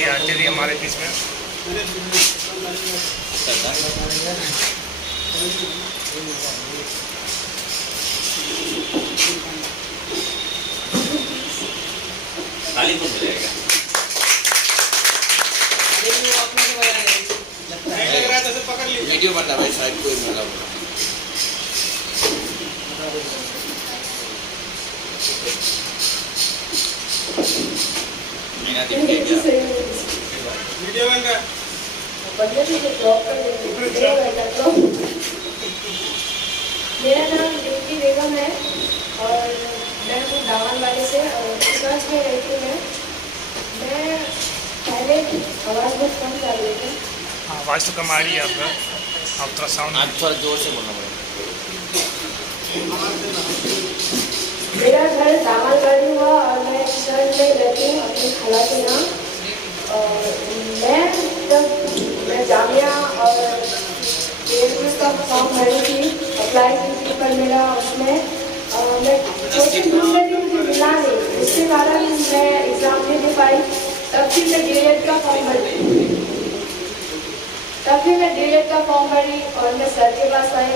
देखिए आचार्य हमारे बीच में। खाली कौन मिलेगा? वीडियो बना भाई शायद कोई मिला होगा। मेरा दिख गया वीडियो बन रहा है। मेरा नाम डिम्पी बेगम है और मैं हूँ दामनवाड़ी से और विश्वास में रहती हूँ। मैं पहले आवाज़ बहुत कम कर रही थी। हाँ, आवाज़ तो कम आ रही है आपका। आप थोड़ा साउंड आज थोड़ा जोर से बोलना पड़ेगा। मेरा घर दामनवाड़ी हुआ और मैं शहर में रहती हूँ अपनी खाला के नाम। मैं जामिया और एयरफोर्स का फॉर्म भरी थी, अप्लाई की थी, पर मेरा उसमें मैं कोशिश दूसरे दिन भी मिला नहीं, उसके कारण मैं एग्ज़ाम नहीं दे पाई। तब फिर मैं डीएलएड का फॉर्म भरी और मैं सर के पास आई।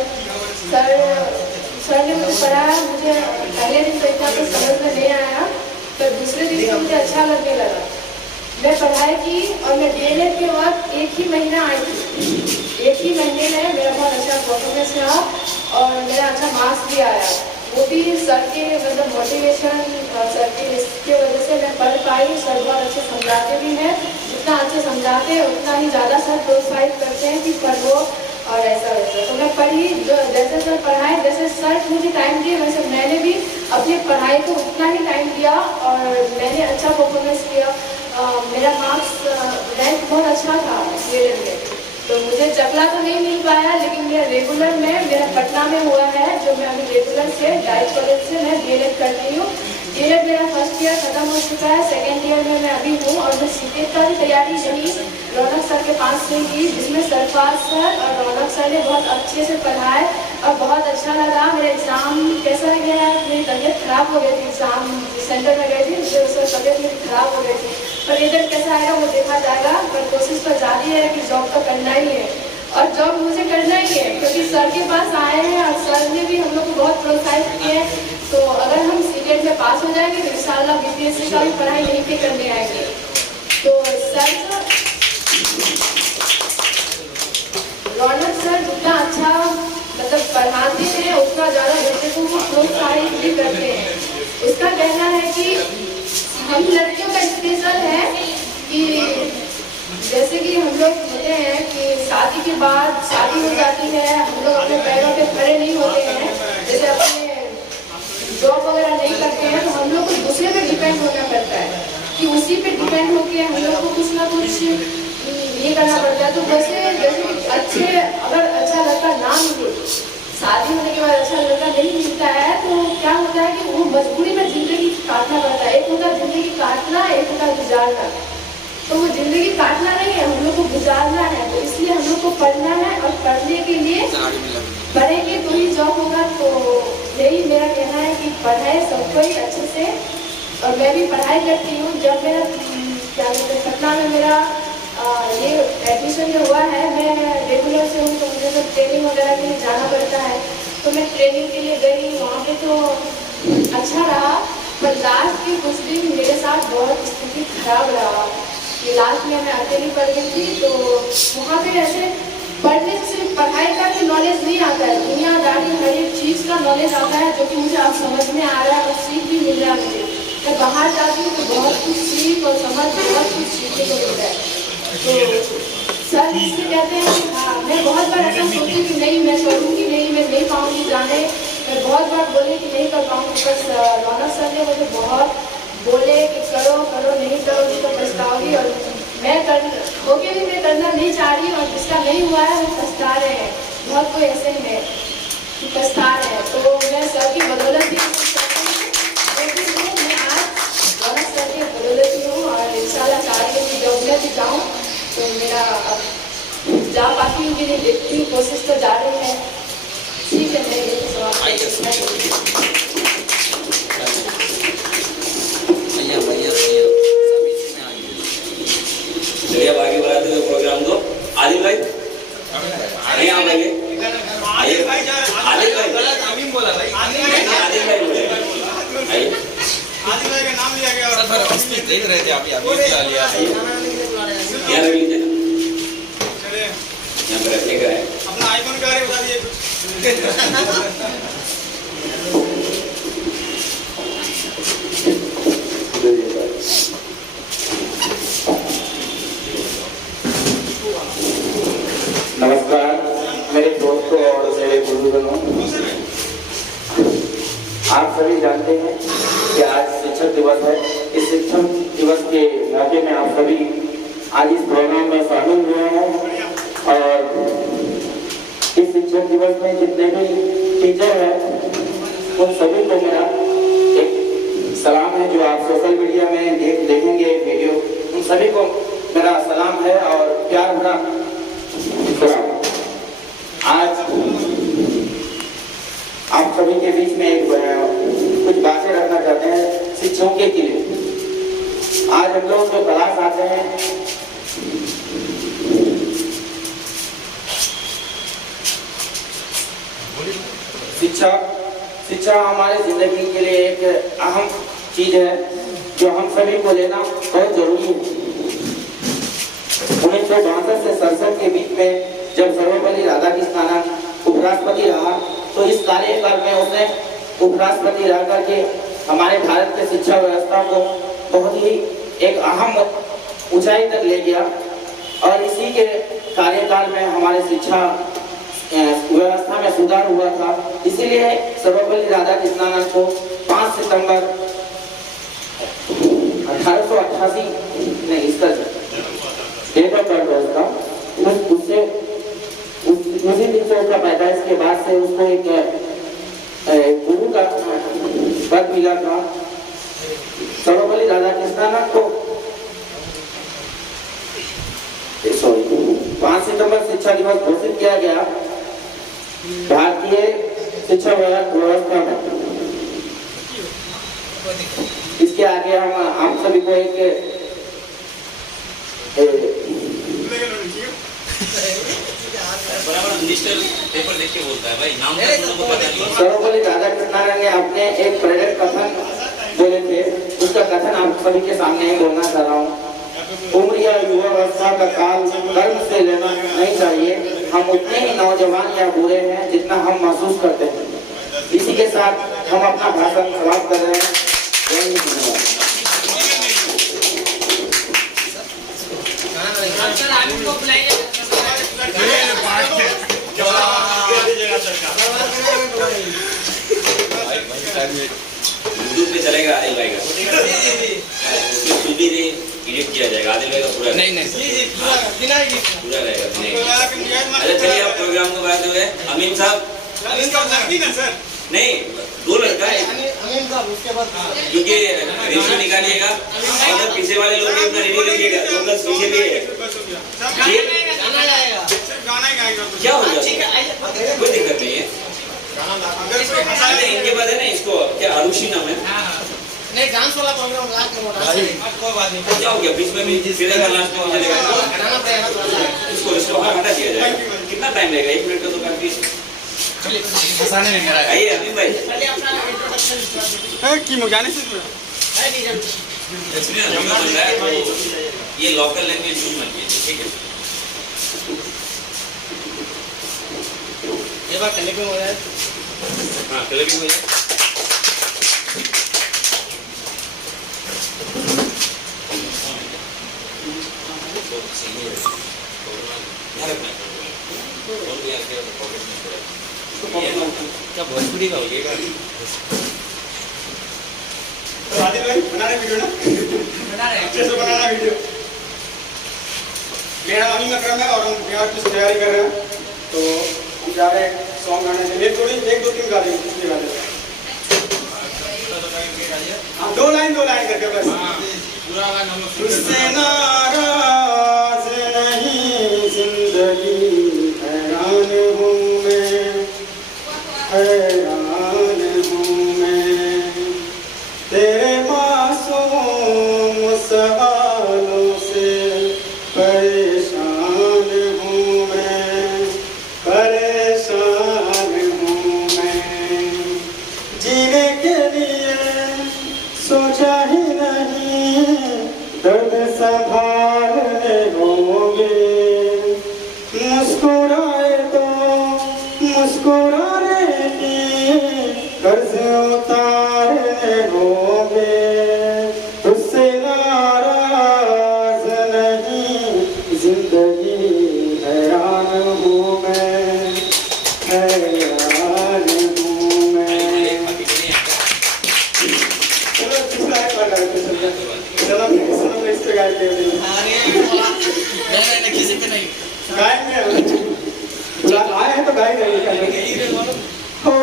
सर ने मुझे पढ़ाया। मुझे पहले दिन तो इतना कुछ समझ में नहीं आया, पर दूसरे दिन से मुझे अच्छा लगने लगा। मैं पढ़ाई की और मैं डीएलएड के वक्त 1 ही महीना आई थी। 1 ही महीने में मेरा बहुत अच्छा परफॉर्मेंस रहा और मेरा अच्छा मार्क्स भी आया। वो भी सर के मतलब मोटिवेशन, सर के इसके वजह से मैं पढ़ पाई। सर बहुत अच्छे समझाते भी हैं, जितना अच्छे समझाते हैं उतना ही ज़्यादा सर प्रोत्साहित करते हैं कि पढ़ो और ऐसा वैसा। तो मैं पढ़ी, जो जैसे सर पढ़ाए, जैसे सर मुझे टाइम दिए वैसे मैंने भी अपनी पढ़ाई को उतना ही टाइम दिया और मैंने अच्छा परफॉर्मेंस किया। मेरा मार्क्स रैंक बहुत अच्छा था डीएलएड में। तो मुझे चकला तो नहीं मिल पाया, लेकिन मेरा रेगुलर में मेरा पटना में हुआ है, जो मैं अभी रेगुलर से डाइट कॉलेज से मैं डीएलएड कर रही हूँ। डीएलएड मेरा फर्स्ट ईयर खत्म हो चुका है, सेकेंड ईयर में मैं अभी हूँ और मैं सीटेट का भी तैयारी यही रौनक सर के पास से की, जिसमें सरफराज सर और रौनक सर ने बहुत अच्छे से पढ़ाए और बहुत अच्छा लगा। मेरा एग्ज़ाम कैसा गया, मेरी तबीयत खराब हो गई थी, एग्ज़ाम सेंटर में गई थी, मुझे उससे तबीयत मेरी खराब हो गई थी। पर रिजल्ट कैसा आएगा वो देखा जाएगा, पर कोशिश तो जारी है कि जॉब तो करना ही है और जॉब मुझे करना ही है, क्योंकि सर के पास आए हैं और सर ने भी हम लोग को बहुत प्रोत्साहित किए हैं। तो अगर हम सीटेट में पास हो जाएंगे तो इंशाल्लाह बीपीएससी का भी पढ़ाई यहीं पे करने आएंगे। तो सर रौनक सर जितना अच्छा मतलब पढ़ाते हैं उतना ज़्यादा बच्चे को प्रोत्साहित भी करते हैं। उसका कहना है कि हम लड़कियों का स्पेशल है कि जैसे कि हम लोग होते हैं कि शादी के बाद शादी हो जाती है, हम लोग अपने पैरों पे खड़े नहीं होते हैं, जैसे अपने जॉब वगैरह नहीं करते हैं, तो हम लोग को दूसरे पे डिपेंड होना पड़ता है कि उसी पे डिपेंड होके हम लोग को कुछ ना कुछ ये करना पड़ता है। तो जैसे अगर अच्छा लड़का ना मिले, शादी होने के बाद अच्छा लड़का नहीं मिलता है, तो क्या होता है कि वो मजबूरी में जिंदगी काटना पड़ता है। एक होता है जिंदगी काटना, एक होता है गुजारना। तो वो जिंदगी काटना नहीं है, हम लोग को गुजारना है। तो इसलिए हम लोग को पढ़ना है और पढ़ने के लिए पढ़ेंगे तो ही जॉब होगा। तो यही मेरा कहना है कि पढ़ाए सबको ही अच्छे से। और मैं भी पढ़ाई करती हूँ। जब मेरा क्या कहते हैं पटना में मेरा ये एडमिशन जो हुआ है, मैं रेगुलर से हूँ तो मुझे तो ट्रेनिंग वगैरह के लिए जाना पड़ता है। तो मैं ट्रेनिंग के लिए गई, वहाँ पे तो अच्छा रहा, पर लास्ट के कुछ दिन मेरे साथ बहुत स्थिति खराब रहा कि लास्ट में मैं अकेली पढ़ गई थी। तो वहाँ पे ऐसे पढ़ने से सिर्फ पढ़ाई का भी नॉलेज नहीं आता है, दुनियादारी हर एक चीज़ का नॉलेज आता है, जो कि मुझे अब समझ में आ रहा है और सीख भी मिल रहा है मुझे। मैं बाहर जाती हूँ तो बहुत कुछ सीख और समझ बहुत कुछ सीखने को मिलता है। तो सर इससे कहते हैं कि हाँ, मैं बहुत बार ऐसा सोची कि नहीं मैं छोड़ूंगी नहीं, मैं नहीं पाऊंगी जाने, मैं बहुत बार बोली कि नहीं कर पाऊंगी, पर रौनक सर ने मुझे बहुत बोले कि करो करो, नहीं करोगी तो पछताओगी। और मैं होके भी मैं करना नहीं चाह रही, और जिसका नहीं हुआ है वो पछता रहे हैं। बहुत कोई ऐसे हैं कि पछता रहे हैं। तो मैं सर की बदौलत ही मैं आज रौनक सर की बदौलत ही हूँ और इंशाल्लाह चाह रही हूँ कि जब मैं भी जाऊँ तो मेरा जा पाती हूँ कि नहीं देखती हूँ, कोशिश तो जा रही है। ठीक है, मैं ये सवाल भैया देख रहे थे आप अभी बुला लिया यहाँ रख लीजिए ना, चलिए यहाँ पर रखने का है। अपना आईफोन का बता दिए नमस्कार मेरे दोस्तों और मेरे गुरुजनों, आप सभी जानते हैं कि आज शिक्षक दिवस है। इस शिक्षक दिवस के मौके में आप सभी आज इस प्रोग्राम में शामिल हुए हैं और इस शिक्षक दिवस में जितने भी टीचर हैं उन सभी को मेरा एक सलाम है। जो आप सोशल मीडिया में देखेंगे वीडियो, उन सभी को मेरा सलाम है और प्यार भरा सलाम। आज आप सभी के बीच में कुछ बातें रखना चाहते हैं शिक्षकों के लिए। आज हम लोग जो क्लास आते हैं, शिक्षा हमारे जिंदगी के लिए एक अहम चीज है जो हम सभी को लेना बहुत जरूरी है। 1962 से 67 के बीच में जब सर्वपल्ली राधाकृष्णन उपराष्ट्रपति रहा तो इस कार्यकाल में उसने उपराष्ट्रपति रह करके हमारे भारत के शिक्षा व्यवस्था को बहुत ही एक अहम ऊंचाई तक ले गया और इसी के कार्यकाल में हमारे शिक्षा व्यवस्था में सुधार हुआ था। इसीलिए सर्वपल्ली राधाकृष्णन को 5 सितंबर 1888 नहीं, इसका डेट ऑफ बर्थ है उसका, उससे उसी दिन से उसका पैदाइश के बाद से उसको एक गुरु का पद मिला था। सर्वपल्ली राधाकृष्णन को 5 सितंबर शिक्षा दिवस घोषित किया गया भारतीय शिक्षा व्यवस्था में। इसके आगे हम सभी को एक पेपर देख के बोलता है भाई, नाम तो पता नहीं। सर्वपल्ली राधाकृष्णन ने अपने एक प्रेरक कथन बोले थे, उसका कथन आप सभी के सामने ही बोलना चाह रहा हूँ। उम्र या युवावस्था का काल कर्म से लेना नहीं चाहिए, हम उतने ही नौजवान या बुरे हैं जितना हम महसूस करते हैं। इसी के साथ हम अपना भाषण समाप्त कर रहे हैं। यूट्यूब पे चलेगा, आदिल भाई का भी एडिट किया जाएगा, आदिल भाई का पूरा नहीं पूरा रहेगा नहीं। अच्छा चलिए आप प्रोग्राम को बढ़ाते हुए अमीन साहब नहीं, 2 लड़का है क्योंकि रेशियो निकालिएगा और पीछे वाले लोग भी अपना रेडियो लिखिएगा, 2 प्लस पीछे भी है। क्या हो गया, कोई दिक्कत नहीं है। इनके बाद है ना, इसको क्या आरुषि नाम है नहीं, डांस वाला प्रोग्राम लास्ट में कोई बात नहीं। क्या हो गया, बीच में भी फिर लास्ट में हो जाएगा, इसको हटा दिया जाएगा। कितना टाइम लगेगा, 1 मिनट का तो काफी फंसाने में मेरा आइए अमीन भाई। की मुझाने से सुनिए ये लोकल लैंग्वेज यूज मत कीजिए, ठीक है। ये बात क्लिपिंग हो जाए, हाँ क्लिपिंग हो जाए। क्या भोजपुरी का हो गया, आदिल भाई बना रहे वीडियो ना, बना रहे अच्छे से बना रहा वीडियो। मेरा अमीन अकरम है और हम बिहार की तैयारी कर रहे हैं, तो हम जा रहे हैं सॉन्ग गाने के लिए। 1 2 3 गा देंगे, कुछ भी गा देंगे। हाँ 2 लाइन करके बस। तुझसे नाराज नहीं जिंदगी, हैरान हूँ मैं, हैरान हूँ मैं तेरे मासूम सवालों से, परेशान हूँ मैं, परेशान हूँ मैं। जीने के लिए सोचा ही नहीं संभालने होंगे, मुस्कुराए तो मुस्कुराने की कर्ज उतारने होंगे, उससे नाराज नहीं जिंदगी हैरान हूँ मैं, हैरान हूँ मैं। चलो दूसरा एक बार गाते चलिए, सनम इस पे गाएंगे, नहीं किसी पे नहीं गाएंगे आए हैं तो गाएंगे हो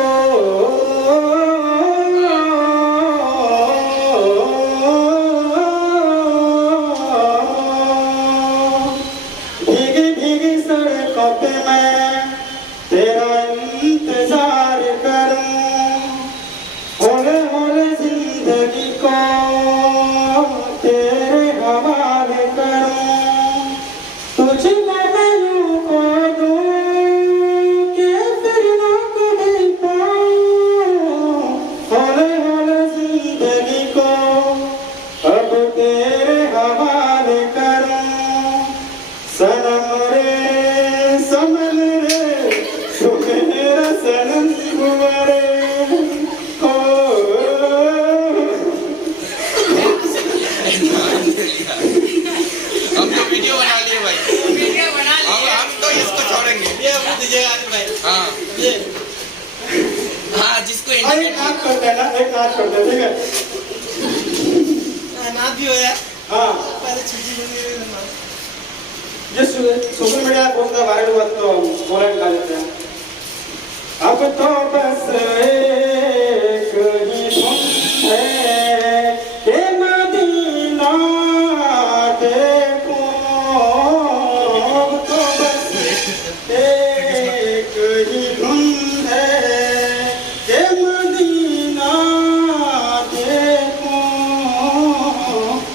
भीगी भीगी सड़कों पे मैं तेरा इंतजार करूं, होले होले जिंदगी को तेरे हवाले करूं, तुझे मैं यूं को दूं कि फिर ना कभी पाऊं, होले होले जिंदगी को अब तेरे हवाले करूं, सनम रे समन रे तू मेरा सनम हुआ रे हो। हम तो वीडियो बना लिए भाई, हम तो इसको छोड़ेंगे। हाँ हाँ जिसको एक नाच करते हैं ना, एक नाच करते हैं, ठीक है? नाच भी हो यार। हाँ ये सोशल मीडिया बहुत ज़्यादा वायरल हुआ तो बोला निकाल देते हैं। अब तो बस एक ही धुन है कि मदीना देखो, अब तो बस एक ही धुन है कि मदीना देखो,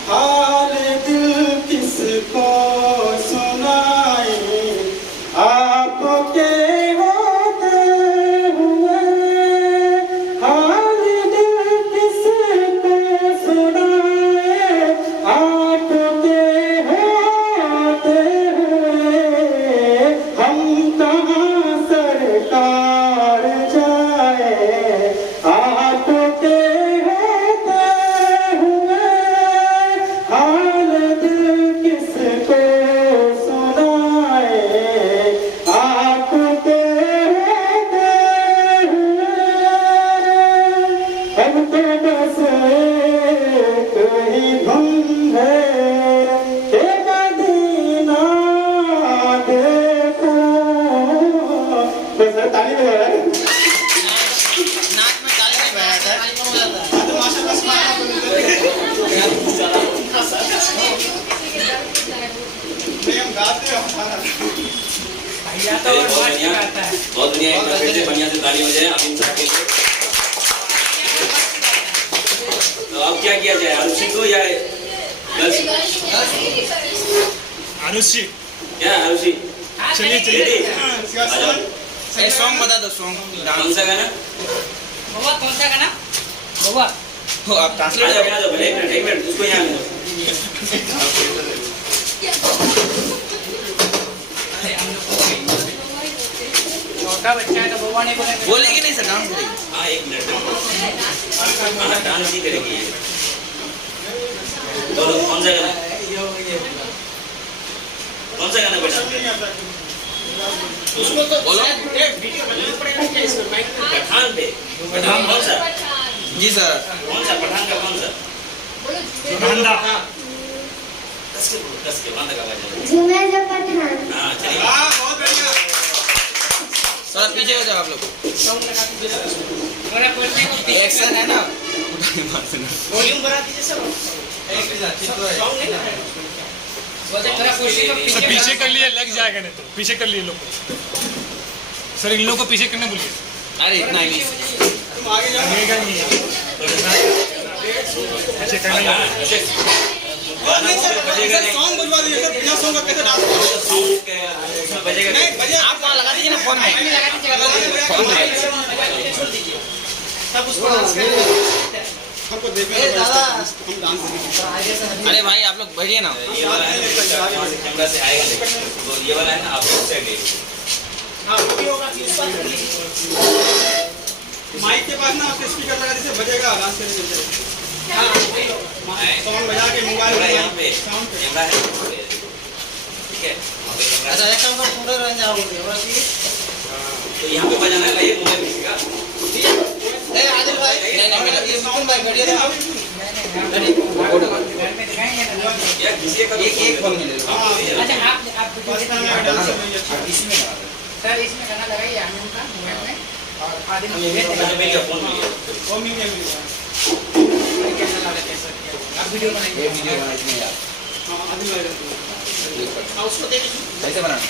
हाल दिल किसको सुनाए आपके होते हुए, हाल दिल किसको सुनाए आपके होते हुए, हम कहाँ सरकार जाए आपके होते हुए, हाल दिल किसको सुनाए आपके होते हुए, अब तो बस एक ही धुन है कि मदीना देखो। बस ताली बजा रहा है। नाच में ताली नहीं बजाया था। बहुत बढ़िया, एक बार फिर से बढ़िया से ताली हो जाए अमीन साहब के लिए। तो अब क्या किया जाए, आरुषि को या गर्ल्स? आरुषि क्या आरुषि? चलिए रेडी? चलिए। आ जाओ। एक सॉन्ग बता दो, सॉन्ग कौन सा गाना? कौन सा गाना बउआ? हो आप आ ट्रांसलेट जाओ, यहाँ जाओ, पहले एक मिनट उसको यहाँ आने दो। छोटा बच्चा है तो बउआ नहीं बोलेगी नहीं सर, डांस करेगी। हाँ एक मिनट, हाँ डांस ही करेगी ये। बोलो कौन सा गाना, कौन सा गाना बेटा? उसको तो बोलो। पठान पे, पठान कौन सा? जी सर। कौन सा पठान का कौन सा? बांदा। कस के बोलो, कस के बांदा का आवाज है। झूमे जो पठान। हाँ चलिए। थोड़ा पीछे हो जाओ आप लोग। एक्शन है ना, वॉल्यूम बढ़ा दीजिए सर। सर पीछे कर लिए, लग जाएगा नहीं तो पीछे कर लिए लोग। सर इन लोगों को पीछे करने बोलिए। अरे इतना ही लगेगा नहीं। पीछे करने सॉन्ग बजवा दीजिए सर, बिना सॉन्ग का कैसे डांस बजेगा नहीं? आप वहाँ लगा दीजिए ना फोन में, फोन में। तब उसको डांस हमको देखने को दादा हम डांस। अरे भाई आप लोग बैठिए ना। ये वाला है ना, कैमरा से आएगा नहीं, तो ये वाला है ना, आप उस साइड ले माइक के पास ना आपके स्पीकर लगा दीजिए, बजेगा आराम से साउंड बजा के मोबाइल यहाँ पे कैमरा है, ठीक है। अच्छा एक काम कर, पूरे रह जाओगे और तो यहाँ पे बजाना है, लाइए मोबाइल किसी का। ए आदिल भाई, नहीं ये मुकुंद भाई बैठिए ना। या किसी का एक फोन मिले। अच्छा आप इसमें सर इसमें गाना लगाइए आनंद का मोबाइल में और आदिल मेरा फोन मिलिए। वो मिल कैसा लगा कैसा आप वीडियो बनाइए। ये वीडियो बना इसमें यार। हां आदिल भाई उसको देखिए कैसे बनाना।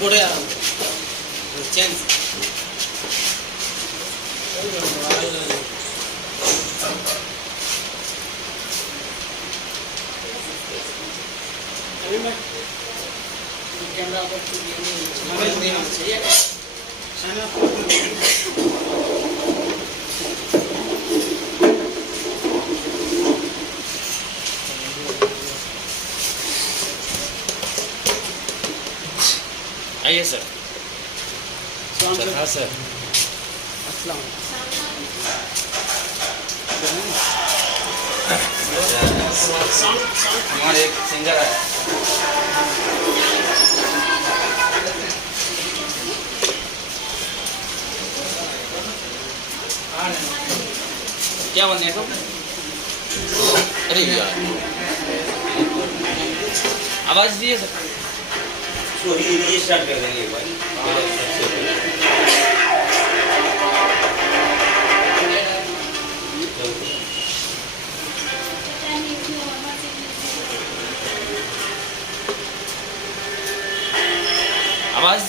बोले यार चेंज कैमरा पर चाहिए आइए सर। हाँ सर। हमारे एक सिंगर है। क्या बनने को? अरे यार आवाज दिए सर। तो ये स्टार्ट कर देंगे एक बार। आवाज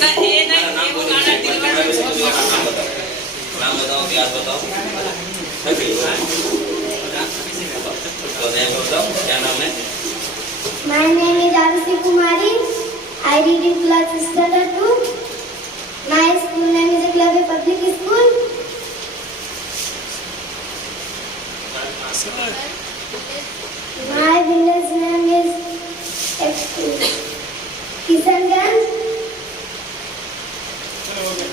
सर ये नहीं नाम ये वो बोलिए। गाना दिलबर में बहुत नाम बताओ, याद बताओ। तो नया बताओ, क्या नाम है? My name is Arushi Kumari. I read in class standard 2. My school name is Eklavya Public School. My village name is Kishanganj. चलो, बोलो।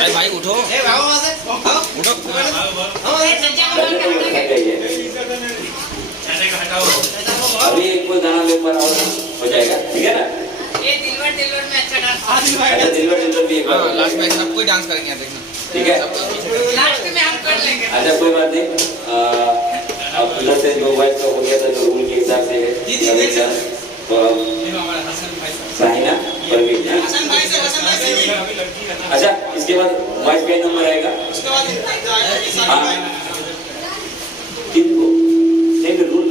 अरे भाई उठो ए भागो वहां से उठो अभी कोई गाना में ऊपर और हो जाएगा, ठीक है ना? ये दिलबर दिलबर में अच्छा डांस अच्छा, दिलबर भी एक बार हाँ, बोलो। लास्ट में सब कोई डांस करेंगे देखना ठीक है? लास्ट में हम कर लेंगे अच्छा, कोई बात नहीं। अब उधर से जो वॉइस का हो गया था, जो रूल के हिसाब से तो अब साहिना परवीन, हाँ? हसन भाई से अच्छा, इसके बाद वॉइस का ही नंबर आएगा। हाँ, किनको नहीं तो रूल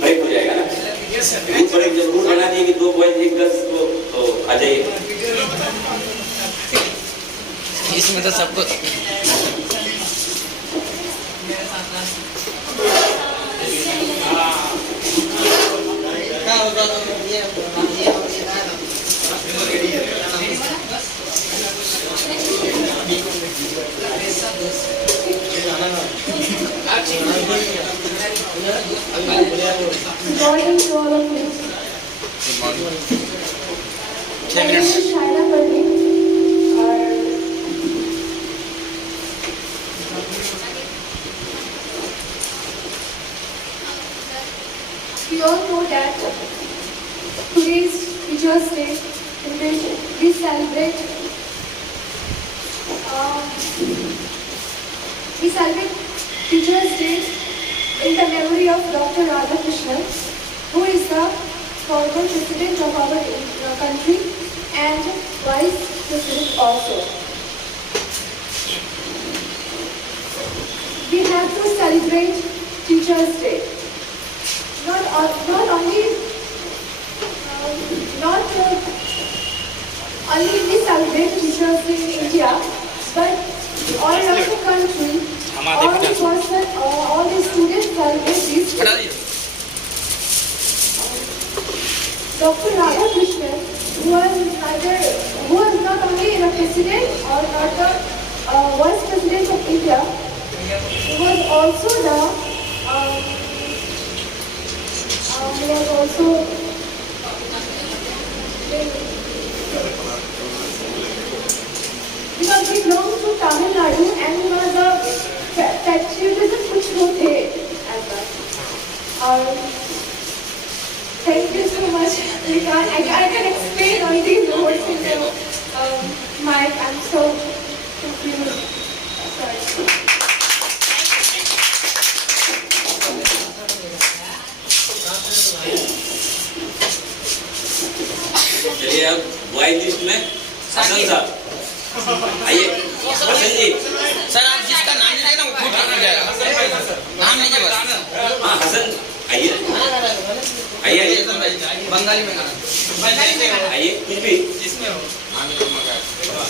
ब्रेक हो जाएगा ना। रूल ब्रेक, जब रूल बना दिए कि 2 बॉयज 1 गर्ल्स तो आ जाइए। इसमें तो सबको क्या होगा तो ये Good morning to all of you. 6 minute Shaira Parveen. We all know that today is Teachers' Day, in which we celebrate Teachers' Day in the memory of Dr. Radhakrishnan, who is the former president of our country and vice president also. We have to celebrate Teachers' Day. Not only we celebrate Teachers' Day in India, but all around the country, all the students celebrate this हटा day. दीजिए Dr. Radhakrishnan, who was not only the president or not the vice president of India, he was also because he belongs to Tamil Nadu and he was a patriotism कुछ वो थे as well. Thank you so much. I can explain all these words in the mic. I'm so confused. Sorry. चलिए अब wide list में हसन साहब आइए। हसन जी, sir आप जिसका नाम लीजिए ना वो खुद निकल जाएगा नाम लीजिए बस हाँ हसन आइए आइए आइए बंगाली में गाना आइए, कुछ भी जिसमें हो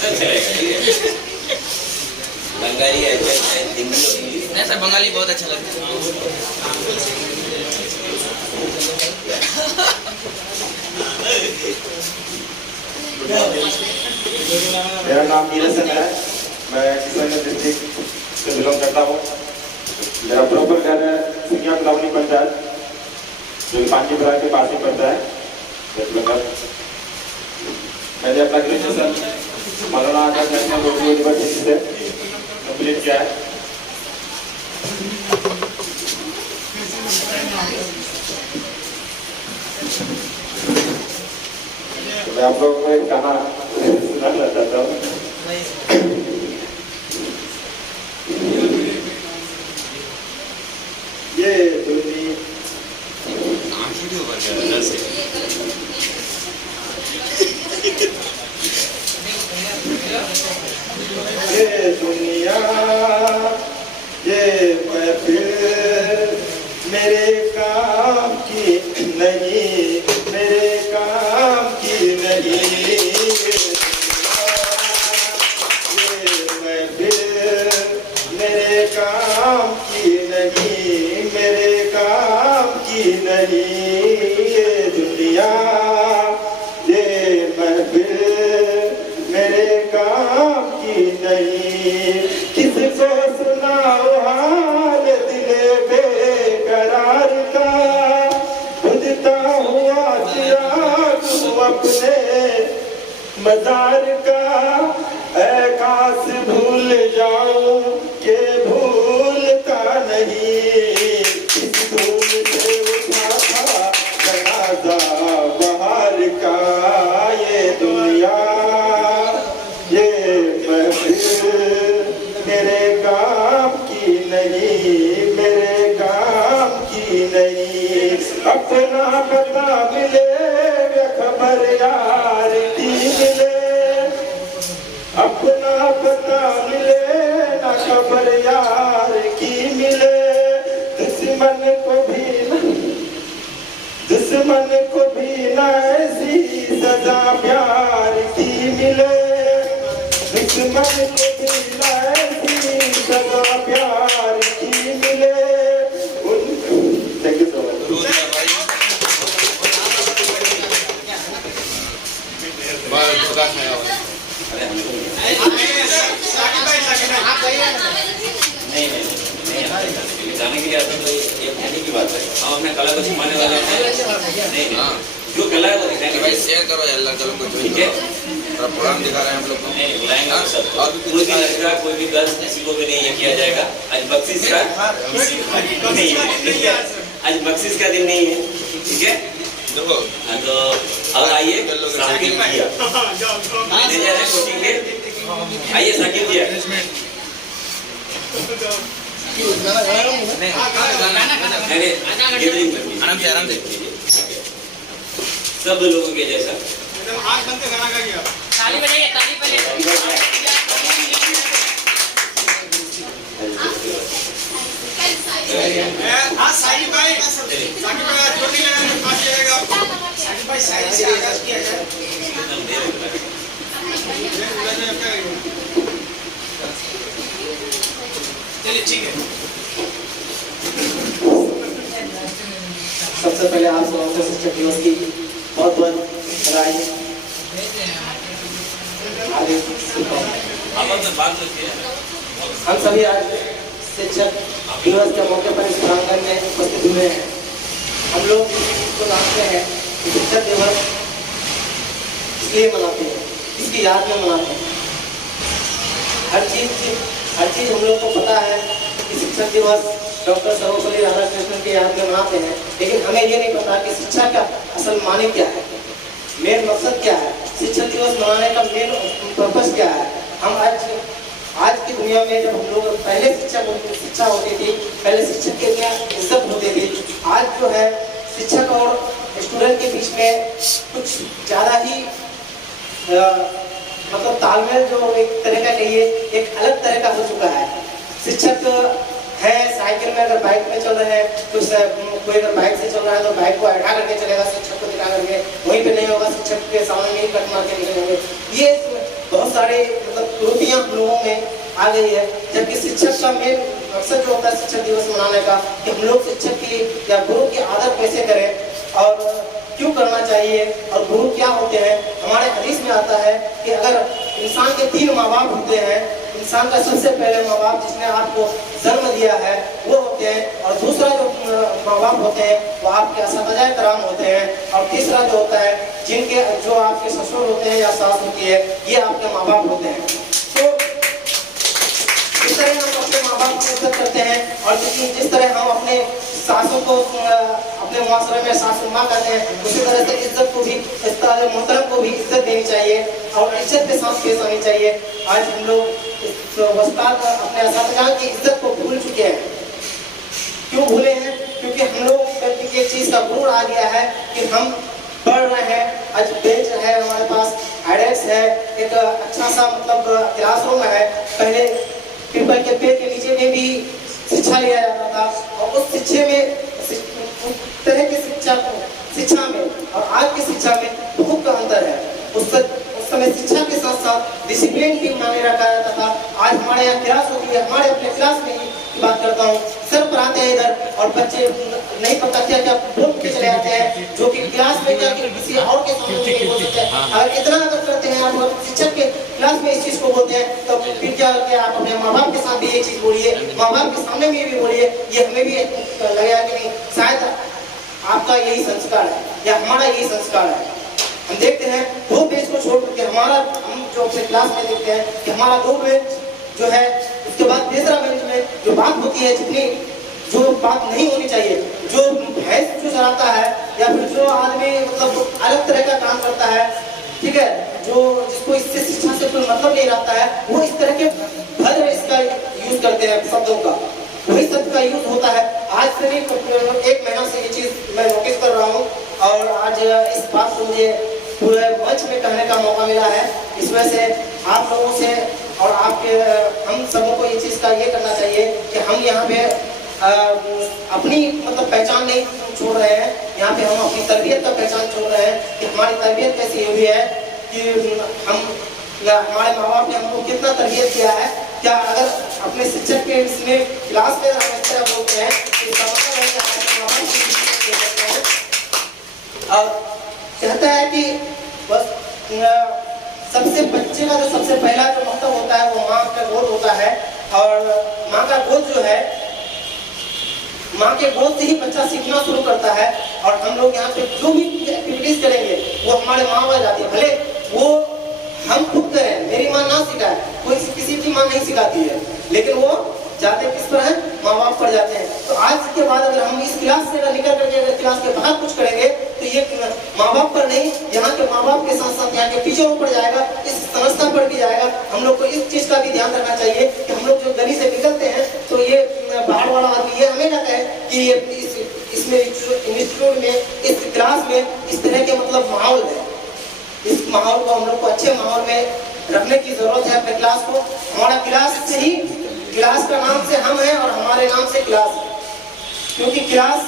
सब चलेगा, ठीक है? बंगाली है, हिंदी और इंग्लिश। नहीं सर बंगाली बहुत अच्छा लगता है मेरा नाम नीरज सिंह है। मैं किशनगंज डिस्ट्रिक्ट से बिलोंग करता हूँ। मेरा प्रॉपर घर है सिंगिया कॉलोनी पंचायत, जो पांचीपुरा के पास ही पड़ता है। मैंने अपना graduation Maulana Azad national Urdu university से कंप्लीट किया है। तो मैं आप लोगों को एक गाना सुनाना चाहता हूँ। ये दुनिया ये दुनिया ये महफिल काम की नहीं, मेरे काम की नहीं ये दुनिया, ये महफिल मेरे काम की नहीं। किसको सुनाओ हाल दिले बेकरार का, बुझता हुआ चिराग अपने मजार का। ऐ काश भूल जाऊं के भूलता नहीं, इस धूम से उठा था जनाजा बहार का। ये दुनिया, ये महफिल मेरे काम की नहीं, मेरे काम की नहीं। अपना पता मिले खबर यार की मिले, अपना पता मिले ना खबर यार की मिले। दुश्मन को भी ना ऐसी सजा प्यार की मिले, दुश्मन को भी ना ऐसी सजा प्यार की मिले। Thank you so much. नहीं, जाने के लिए आता तो ये कहने की बात है। हम अपने कला को छिपाने वाले हैं नहीं, जो कला है वो दिखाएंगे भाई। शेयर करो अल्लाह चलो कुछ ठीक है, प्रोग्राम दिखा रहे हैं हम लोग को। नहीं बुलाएंगे सब, और कोई भी लड़का कोई भी गर्ल्स किसी को भी नहीं ये किया जाएगा। आज बख्शिश का नहीं है, आज बख्शिश का दिन नहीं है, ठीक है। देखो तो अब आइए साकिब भैया ले जा रहे कोचिंग के, आइए साकिब भैया। आराम से सब लोगों के जैसा आँख बंद कर गाना गाइए। ताली बजाइए, ताली बजाइए। हाँ साकिब भाई चोटी लगाने में पास जाएगा। साकिब भाई साइड से आगाज किया जाए। चलिए ठीक है। सबसे पहले आप सबको शिक्षक दिवस की बहुत बहुत बधाई। हम सभी आज शिक्षक दिवस के मौके पर इस प्रांगण में उपस्थित हुए हैं। हम लोग को जानते हैं कि शिक्षक दिवस इसलिए मनाते हैं, इसकी याद में मनाते हैं। हर चीज हम लोग को पता है कि शिक्षक दिवस डॉक्टर सर्वपल्ली राधाकृष्णन के याद में मनाते हैं, लेकिन हमें ये नहीं पता कि शिक्षा का असल माने क्या है, मेन मकसद क्या है, शिक्षक दिवस मनाने का मेन पर्पस क्या है। हम आज की दुनिया में जब हम लोग पहले शिक्षा होती थी, पहले शिक्षक के क्या इज्जत होती थी। आज जो है शिक्षक और स्टूडेंट के बीच में कुछ ज़्यादा ही मतलब तालमेल जो एक तरह का कहिए एक अलग तरह का हो चुका है। शिक्षक है साइकिल में, अगर बाइक में चल रहे हैं तो कोई अगर बाइक से चल रहा है तो बाइक को हटा करके चलेगा, शिक्षक को दिखा करके। वहीं पे नहीं होगा, शिक्षक के सामने नहीं कट मार के निकलेंगे। ये बहुत सारे मतलब त्रुटियां हम लोगों में आ गई है। जबकि शिक्षक का मेन मकसद जो होता है शिक्षक दिवस मनाने का कि हम लोग शिक्षक की या गुरु की आदर कैसे करें और क्यों करना चाहिए और गुरु क्या होते हैं। हमारे हदीस में आता है कि अगर इंसान के 3 माँ बाप होते हैं, इंसान का सबसे पहले माँ बाप जिसने आपको जन्म दिया है वो होते हैं, और दूसरा जो माँ बाप होते हैं वो आपके असतजाए कराम होते हैं, और तीसरा जो होता है जिनके जो आपके ससुर होते हैं या सास होती है, ये आपके माँ बाप होते हैं। तो इस तरह हम अपने माँ बाप की इज्जत करते हैं, और जिस तरह हम अपने सासों को अपने मुआशरे में सासू माँ कहते हैं, उसी तरह से इज्जत को भी, मोहतरम को भी इज्जत देनी चाहिए और इज्जत के साथ पेश आनी चाहिए। आज हम लोग वस्ताद अपने असतजाह की इज्जत को भूल चुके हैं। क्यों भूले हैं? क्योंकि हम लोग एक चीज का गुरूर आ गया है कि हम पढ़ रहे हैं, आज बेंच है हमारे पास, हेडेक्स है, एक अच्छा सा मतलब क्लासरूम है। पहले पीपल के पेड़ के नीचे में भी शिक्षा लिया जाता था, और उस शिक्षा में उस तरह की शिक्षा में और आज की शिक्षा में बहुत का अंतर है। उस समय शिक्षा के साथ साथ डिसिप्लिन भी माने रखा जाता था। आज हमारे यहाँ क्लास होती है, हमारे अपने क्लास में ही करता हूँ। सर पढ़ाते हैं इधर और बच्चे नहीं पता क्या क्या बोल के चले जाते हैं, जो कि क्लास में क्या किसी और के सामने नहीं बोल सकते हैं। अगर इतना अगर करते हैं आप शिक्षक के क्लास में इस चीज को बोलते हैं, तो फिर क्या होता है, आप अपने माँ बाप के साथ भी ये चीज बोलिए, माँ बाप के सामने भी बोलिए, ये हमें भी लगेगा कि नहीं शायद आपका यही संस्कार है या हमारा यही संस्कार है। हम देखते हैं दो बेंच को छोड़ करके हम जो अपने क्लास में देखते हैं कि हमारा दो बेंच जो है, उसके बाद तीसरा बेंच में जो बात होती है, जितनी जो बात नहीं होनी चाहिए, जो भैंस जो चलाता है या फिर जो आदमी मतलब अलग तरह का काम करता है, ठीक है, जो जिसको इससे शिक्षा से कोई मतलब नहीं रहता है, वो इस तरह के भद्र इसका यूज करते हैं शब्दों का, वही शब्द का यूज होता है। आज से नहीं 1 महीना से ये चीज मैं नोटिस कर रहा हूँ और आज इस बात को मुझे पूरे मंच में कहने का मौका मिला है। इस वजह से आप लोगों से और आपके हम सबों को ये चीज का ये करना चाहिए कि हम यहाँ पे अपनी मतलब पहचान नहीं छोड़ रहे हैं, यहाँ पे हम अपनी तरबियत का पहचान छोड़ रहे हैं कि हमारी तरबियत कैसी हुई है, कि हम या हमारे माँ बाप ने हमको कितना तरबियत किया है। क्या अगर अपने शिक्षक के इसमें क्लास में हम इस तरह बोलते हैं तो इसका मतलब है कि हमारे माँ बाप की करते हैं। और कहता है कि बस सबसे बच्चे का जो सबसे पहला जो मतलब होता है वो माँ का गोद होता है, और माँ का गोद जो है, माँ के गोद से ही बच्चा सीखना शुरू करता है। और हम लोग यहाँ पे जो भी एक्टिविटीज करेंगे वो हमारे माँ बाप जाती है, भले वो हम खुद करें, मेरी माँ ना सिखाए, कोई किसी की माँ नहीं सिखाती है, लेकिन वो जाते किस पर है, माँ बाप पर जाते हैं। तो आज के बाद अगर हम इस क्लास से निकल करके अगर क्लास के बाहर कुछ करेंगे तो ये माँ बाप पर नहीं, यहाँ के माँ बाप के साथ साथ यहाँ के टीचरों पर जाएगा, इस संस्था पर भी जाएगा। हम लोग को इस चीज का भी ध्यान रखना चाहिए कि हम लोग जो गली से निकलते हैं तो ये बाहर वाला आदमी ये हमें ना कहे कि ये इसमें इंस्टीट्यूट में, इस क्लास में इस तरह के मतलब माहौल है। इस माहौल को हम लोग को अच्छे माहौल में रखने की जरूरत है अपने क्लास को। हमारा क्लास से ही, क्लास का नाम से हम हैं और हमारे नाम से क्लास है, क्योंकि क्लास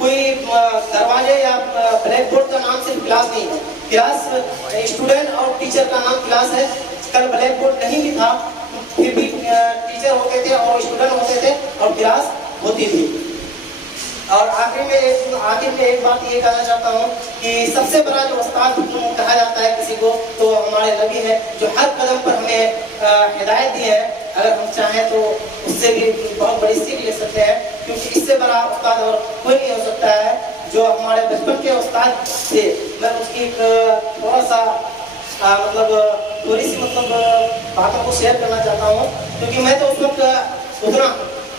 कोई दरवाजे या ब्लैक बोर्ड का नाम सिर्फ क्लास नहीं है। क्लास स्टूडेंट और टीचर का नाम क्लास है। कल ब्लैक बोर्ड नहीं भी था फिर भी टीचर होते थे और स्टूडेंट होते थे और क्लास होती थी। और आखिर में एक बात ये कहना चाहता हूँ कि सबसे बड़ा जो उस्ताद कहा जाता है किसी को तो हमारे नबी है, जो हर कदम पर हमें हिदायत दी है। अगर हम चाहें तो उससे भी बहुत बड़ी सीख ले सकते हैं, क्योंकि इससे बड़ा उस्ताद और कोई नहीं हो सकता है। जो हमारे बचपन के उस्ताद थे, मैं उसकी थोड़ा सा थोड़ी सी बातों को शेयर करना चाहता हूँ, क्योंकि मैं तो उस वक्त उतना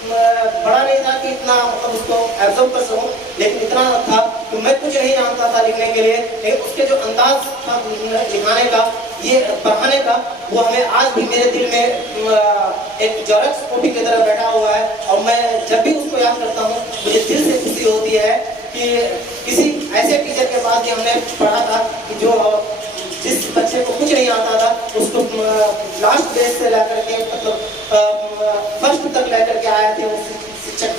बड़ा नहीं था कि इतना उसको एब्जॉर्ब कर सकूं, लेकिन इतना था कि मैं कुछ नहीं जानता था लिखने के लिए, लेकिन उसके जो अंदाज था लिखाने का, ये पढ़ाने का, वो हमें आज भी मेरे दिल में एक जेरॉक्स कॉपी की तरह बैठा हुआ है। और मैं जब भी उसको याद करता हूँ मुझे दिल से खुशी होती है कि किसी ऐसे टीचर के पास भी हमने पढ़ा था कि जो जिस बच्चे को कुछ नहीं आता था उसको लास्ट बेस से लेकर के फर्स्ट तक लेकर के आए थे वो शिक्षक।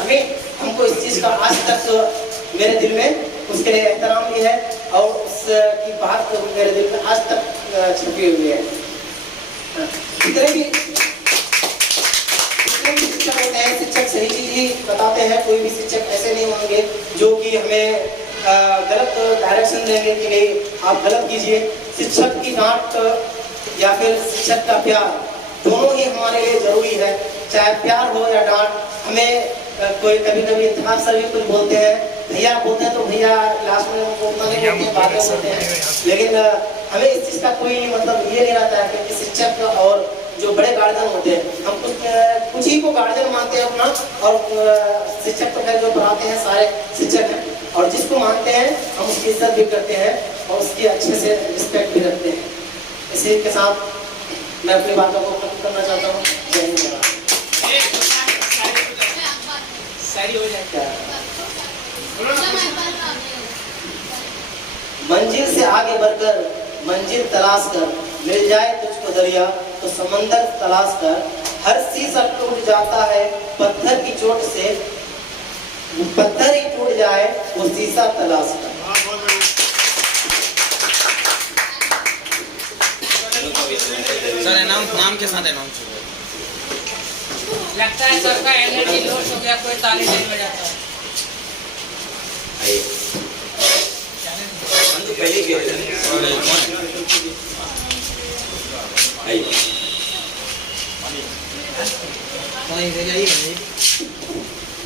हमको इस चीज का आज तक मेरे दिल में उसके लिए एहतराम भी है और उसकी बात मेरे दिल में आज तक छुपी हुई है। जितने भी शिक्षक होते हैं, शिक्षक सही चीज ही बताते हैं। कोई भी शिक्षक ऐसे नहीं होंगे जो कि हमें गलत डायरेक्शन देंगे कि नहीं आप गलत कीजिए। शिक्षक की डांट या फिर शिक्षक का प्यार दोनों ही हमारे लिए जरूरी है। चाहे प्यार हो या डांट, हमें कोई कभी इंतजार सर भी कुछ बोलते हैं, भैया बोलते हैं तो भैया क्लास में उनको उतना नहीं बोलते हैं, बातें बोलते हैं, लेकिन हमें इस चीज का कोई ये नहीं रहता है कि शिक्षक और जो बड़े गार्जियन होते हैं, हम कुछ ही को गार्जियन मानते हैं अपना, और शिक्षक तो है जो पढ़ाते हैं सारे शिक्षक हैं, और जिसको मानते हैं हम उसकी इज्जत भी करते हैं और उसकी अच्छे से रिस्पेक्ट भी रखते हैं। इसी के साथ मैं अपनी बातों को खत्म करना चाहता हूँ। जय हिंद। मंजिल से आगे बढ़कर मंजिल तलाश कर, मिल जाए तुझको दरिया तो समंदर तलाश कर। हर शीशा टूट जाता है पत्थर की चोट से, पत्थर ही टूट जाए वो शीशा तलाश कर। सर नाम के साथ लगता है सबका एनर्जी लॉस हो गया। क्या कोई ताली नहीं बजाता। आइए हम तो पहले गए थे। आइए वहीं से जाइए भाई,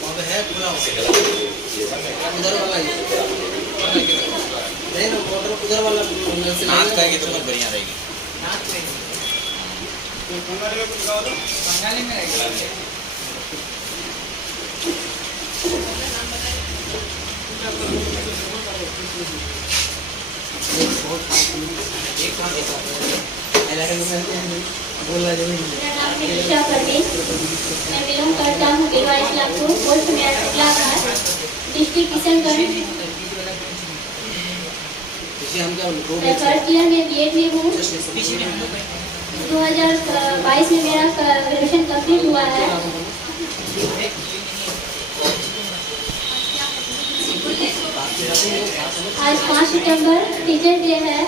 वहाँ पे है खुला उधर वाला ही नहीं ना, मोटर उधर वाला नाच करेंगे तो बहुत बढ़िया रहेगी। बंगाली में रहेगी। मेरा नाम है ईशा परवीन। मैं बिलोंग करता हूँ बिलवा इस्लामपुर, पोस्ट मेरा इस्लामाबाद, डिस्ट्रिक्ट किशनगंज। मैं फर्स्ट ईयर में बीएड में हूँ। 2022 में मेरा ग्रेजुएशन कंप्लीट हुआ है। आज 5 सितंबर टीचर डे है।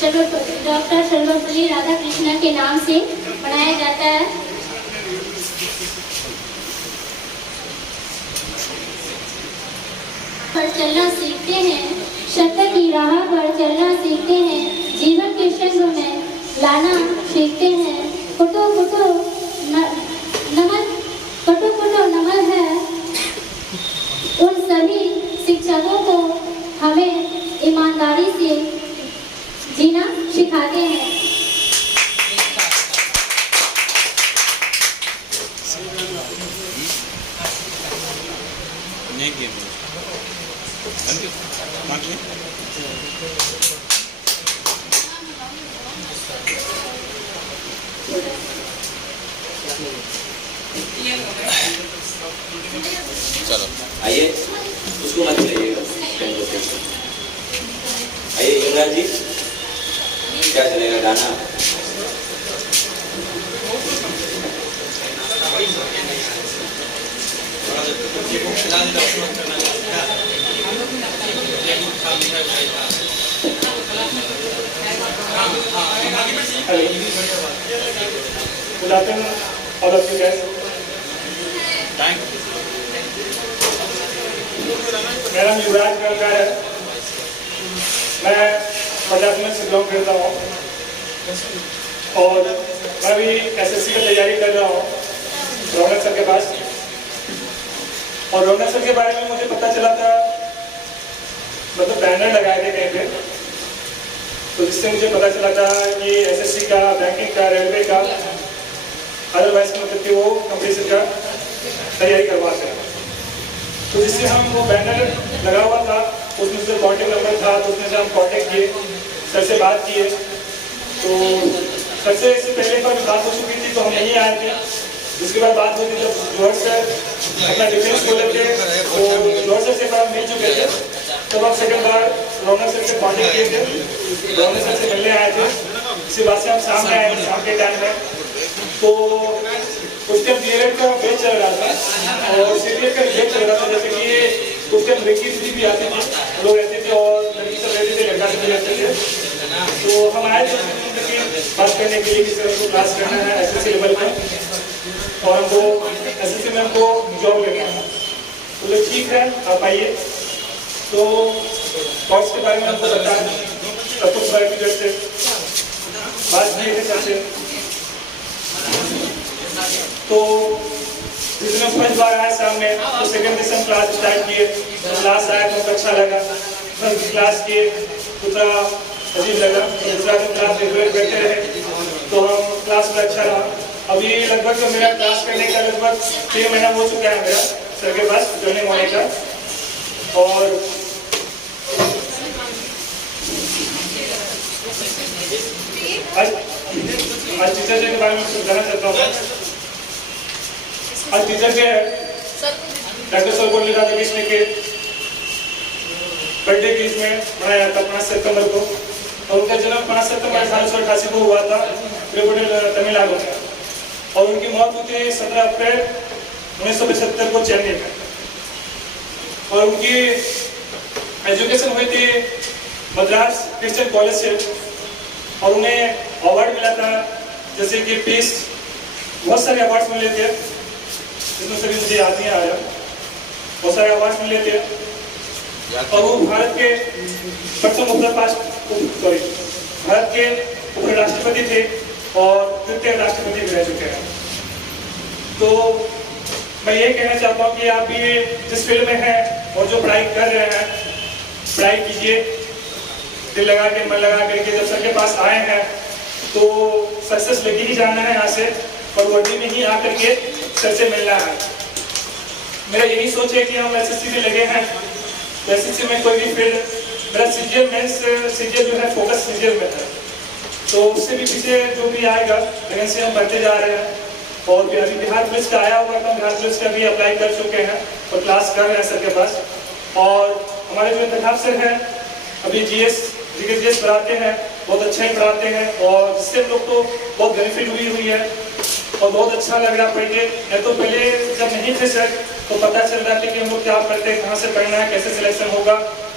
डॉक्टर सर्वपल्ली राधाकृष्णन के नाम से मनाया जाता है। पर चलना सीखते हैं, सत्य की राह पर चलना सीखते हैं, जीवन के संग में लाना सीखते हैं। फोटो फोटो नमन है उन सभी शिक्षकों को हमें ईमानदारी से जीना सिखाते हैं। चलो आइए, उसको मत चलाइएगा। आइए युवराज जी, क्या चलेगा गाना? Good afternoon, all of you guys. मेरा नाम युवराज गंगार है। मैं पंजाब में से बिलोंग करता हूँ और मैं भी एसएससी की तैयारी कर रहा हूँ रौनक सर के पास। और रौनक सर के बारे में मुझे पता चला था, मतलब बैनर लगाए थे कहीं पे, तो जिससे मुझे पता चला था कि एसएससी का, बैंकिंग का, रेलवे का, अदरवाइज मतलब कि वो कंपटीशन का तैयारी करवाते हैं। तो जिससे हम वो बैनर लगा हुआ था, उसमें से कॉन्टेक्ट नंबर था, तो उसमें से हम कॉन्टेक्ट किए, सर से बात किए। तो सर से इससे पहले पर बात हो चुकी थी, तो हम नहीं आए थे। जिसके बाद बात हुई थी जब जौहर सर अपना डिफेंस खोले थे, तो जौहर सर से बात मिल चुके थे। तब हम सेकंड बार रौनक सर से कॉन्टेक्ट किए थे, रौनक सर से मिलने आए थे। इसी बात से हम सामने आए शाम के टाइम में। तो उस टाइम बीएड का बैच चल रहा था और सीबीएड का बैच चल रहा था। जैसे कि उस टाइम लड़की दीदी भी आते थे, लोग रहते थे और लड़की सब रहते थे, लड़का सब भी रहते थे। तो हम आए थे बात करने के लिए कि सर हमको क्लास करना है एसएससी लेवल में और हमको एसएससी में हमको जॉब लेना है। तो बोले ठीक है, आप आइए। तो कोर्स के बारे में हमको बताया, सब कुछ बारे में जैसे बात किए थे सर से। तो जिसमें फर्स्ट बार आए सामने, तो सेकंड दिन हम क्लास स्टार्ट किए। तो क्लास आया तो अच्छा लगा, क्लास किए तो थोड़ा अजीब लगा। दूसरा दिन क्लास रेगुलर बैठे रहे तो हम क्लास में अच्छा रहा। अभी लगभग तो मेरा क्लास करने का लगभग 6 महीना हो चुका है मेरा सर के पास ज्वाइनिंग होने का। और आज टीचर डे के बारे में कुछ कहना चाहता हूँ। आज टीचर डे है, डॉक्टर सर्वपल्ली राधाकृष्णन के बर्थडे के इसमें मनाया जाता 5 सितंबर को। और उनका जन्म 5 सितंबर 1888 को हुआ था तमिलनाडु में। और उनकी मौत हुई थी 17 अप्रैल 1975 को चेन्नई में। और उनकी एजुकेशन हुई थी मद्रास क्रिश्चियन कॉलेज से और उन्हें अवार्ड मिला था, जैसे कि पीस बहुत सारे अवार्ड्स मिले थे, इसमें सभी मुझे याद नहीं आ रहा, बहुत सारे अवार्ड्स मिले थे। और वो भारत के प्रथम भारत के उपराष्ट्रपति थे और द्वितीय राष्ट्रपति भी रह चुके हैं। तो मैं ये कहना चाहता हूँ कि आप भी जिस फील्ड में हैं और जो पढ़ाई कर रहे हैं, पढ़ाई कीजिए, दिल लगा के, मन लगा करके। जब सर के पास आए हैं तो सक्सेस लेके ही जाना है यहाँ से, और वर्दी में ही आकर के सर से मिलना है। मेरा यही सोच है कि हम एसएससी में लगे हैं, तो एसएससी में कोई भी फील्ड, मेरा सीजीएल जो है फोकस सीजीएल में है, तो उससे भी पीछे जो भी आएगा लेकिन से हम बढ़ते जा रहे हैं। और अभी बिहार पुलिस का आया हुआ था, बिहार पुलिस का भी अप्लाई कर चुके हैं और क्लास कर रहे हैं सर के पास। और हमारे जो प्रताप सर हैं अभी जीएस पढ़ाते हैं, बहुत अच्छा ही पढ़ाते हैं, और जिससे हम लोग को बहुत बेनिफिट हुई है और बहुत अच्छा लग रहा पढ़ के। नहीं तो पहले जब नहीं थे सर तो पता चल रहा था कि हम लोग क्या पढ़ते हैं, कहाँ से पढ़ना है, कैसे सिलेक्शन होगा।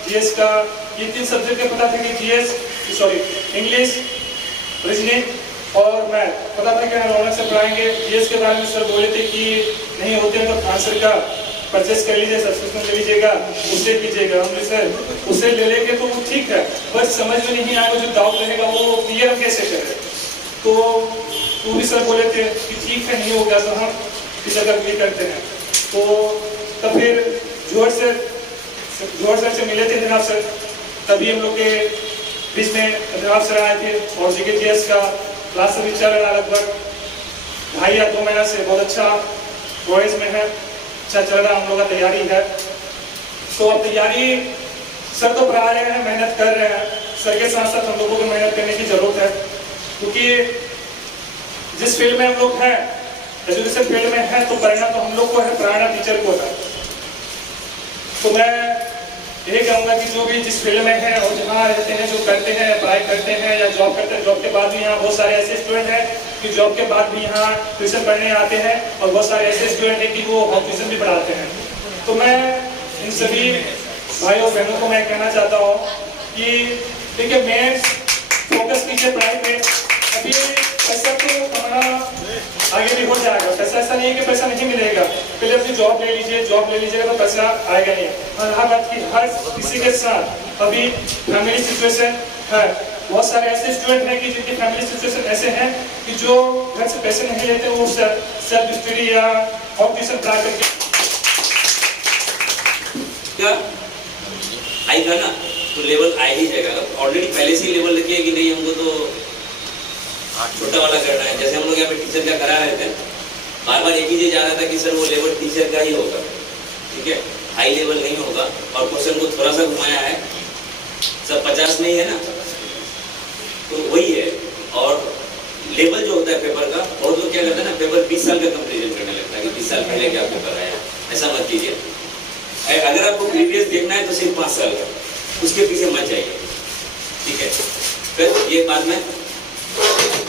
जीएस का ये 3 सब्जेक्ट का पता था कि इंग्लिश, रीजनिंग और मैथ पता था कि हम रौनक से पढ़ाएंगे। जीएस के बारे में सर बोले थे कि नहीं होते हैं तो आंसर का परचेस कर लीजिए, सब्सक्रिप्शन ले लीजिएगा, उससे कीजिएगा। हमने सर उससे ले लेंगे तो वो ठीक है, बस समझ में नहीं आएगा, जो डाउट रहेगा वो क्लियर हम कैसे करें। तो वो भी सर बोले थे कि ठीक है, नहीं हो गया तो हम इस जगह भी करते हैं। तो तब फिर जोहर सर से मिले थे जनाब सर, तभी हम लोग के बीच में जनाब सर आए थे। और जीएस का क्लास अभी चल रहा लगभग 2.5 या 2 महीना से, बहुत अच्छा प्रोग्रेस में है, अच्छा चल रहा, हम लोग का तैयारी है। तो अब तैयारी सर तो पढ़ा रहे हैं, मेहनत कर रहे हैं, सर के साथ साथ हम लोगों को मेहनत करने की जरूरत है, क्योंकि जिस फील्ड में हम लोग हैं, एजुकेशन फील्ड में है, तो पढ़ना तो हम लोग को है, पढ़ाना टीचर को है। तो मैं यही कहूँगा कि जो भी जिस फील्ड में है और जहाँ रहते हैं, जो करते हैं, पढ़ाई करते हैं या जॉब करते हैं, जॉब के बाद भी यहाँ बहुत सारे ऐसे स्टूडेंट हैं कि जॉब के बाद भी यहाँ ट्यूशन पढ़ने आते हैं, और बहुत सारे ऐसे स्टूडेंट हैं कि वो होम ट्यूशन भी पढ़ाते हैं। तो मैं इन सभी भाई और बहनों को मैं कहना चाहता हूँ कि देखिए, मैं फोकस कीजिए पढ़ाई पे। अभी पैसा तो हमारा आगे भी हो जाएगा, पैसा ऐसा नहीं है कि पैसा नहीं मिलेगा, पहले अपनी जॉब ले लीजिए, जॉब ले लीजिएगा तो पैसा आएगा नहीं। और हर बात की हर किसी के साथ अभी फैमिली सिचुएशन है, बहुत सारे ऐसे स्टूडेंट हैं कि जिनकी फैमिली सिचुएशन ऐसे हैं कि जो घर से पैसे नहीं लेते, वो सेल्फ स्टडी या होम ट्यूशन पढ़ा करके क्या आएगा ना, तो लेवल आ ही जाएगा। ऑलरेडी पहले से ही लेवल रखिए कि नहीं हमको तो छोटा वाला करना है। जैसे हम लोग यहाँ पे टीचर का करा रहे थे, बार बार एक ही चीज आ रहा था कि सर वो लेवल टीचर का ही होगा, ठीक है, हाई लेवल नहीं होगा। और क्वेश्चन को थोड़ा सा घुमाया है, सब 50 नहीं है ना, तो वही है। और लेवल जो होता है पेपर का, बहुत लोग क्या करते हैं ना, पेपर 20 साल का कंपेरिजन करने लगता है कि 20 साल पहले क्या पेपर आया, ऐसा मत कीजिए। अगर आपको प्रीवियस देखना है तो सिर्फ 5 साल का, उसके पीछे मत जाइए, ठीक है। फिर ये बात में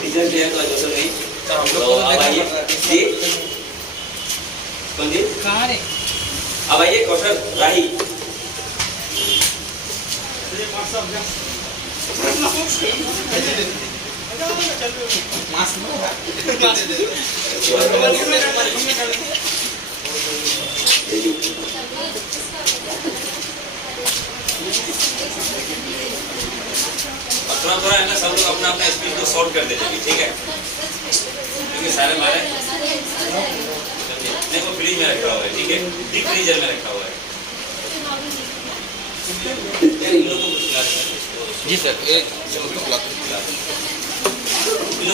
टीचर जो है तो जोशल नहीं, तो अब आइए जी, कौन जी कहाँ रे, अब आइए कौशल राही। थोड़ा है ना, सब लोग अपना अपना स्पीच को शॉर्ट कर देते, ठीक है, क्योंकि सारे मारे नहीं, वो फ्रीज में रखा हुआ है, ठीक है, डीप फ्रीजर में रखा हुआ है। इन लोगों को जी सर, इन लोगों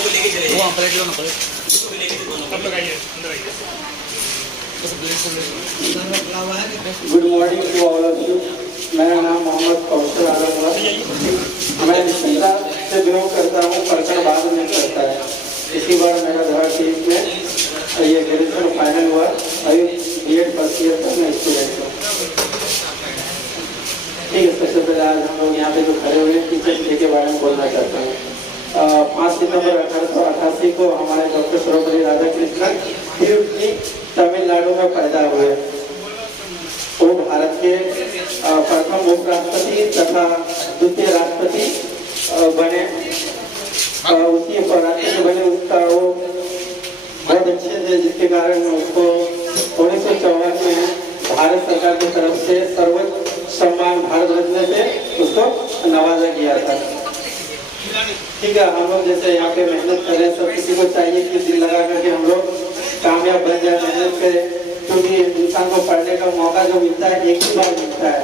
को लेके चले, वो प्लेट लो ना, प्लेट इसको भी लेके चलो, सब लोग आइए, अंदर आइए। Good morning to all of you. मेरा नाम मोहम्मद कौशल आलम है, मैं निश्चिता से बिलोंग करता हूँ, पढ़कर बाद में करता है। इसी बार मेरा 2023 में ये ग्रेजुएशन फाइनल हुआ, अभी B.Ed फर्स्ट ईयर तक मैं स्टूडेंट हूँ, ठीक है। सबसे पहले आज हम लोग यहाँ पे जो खड़े हुए हैं, टीचर्स डे के बारे में बोलना चाहता हूँ। 5 सितंबर 1888 को हमारे डॉक्टर सर्वपल्ली राधाकृष्णन तिरुपति तमिलनाडु में पैदा हुए। वो भारत के प्रथम उपराष्ट्रपति तथा द्वितीय राष्ट्रपति बने। उसी राष्ट्रपति बने, उसका वो बहुत जिसके कारण उसको 1954 में भारत सरकार की तरफ से सर्वोच्च सम्मान भारत रत्न से उसको नवाजा गया था। ठीक है, हम लोग जैसे यहाँ पे मेहनत कर रहे हैं, सब किसी को चाहिए कि दिल लगा करके हम लोग कामयाब बन जाए, मेहनत करें, क्योंकि इंसान को पढ़ने का मौका जो मिलता है एक ही बार मिलता है।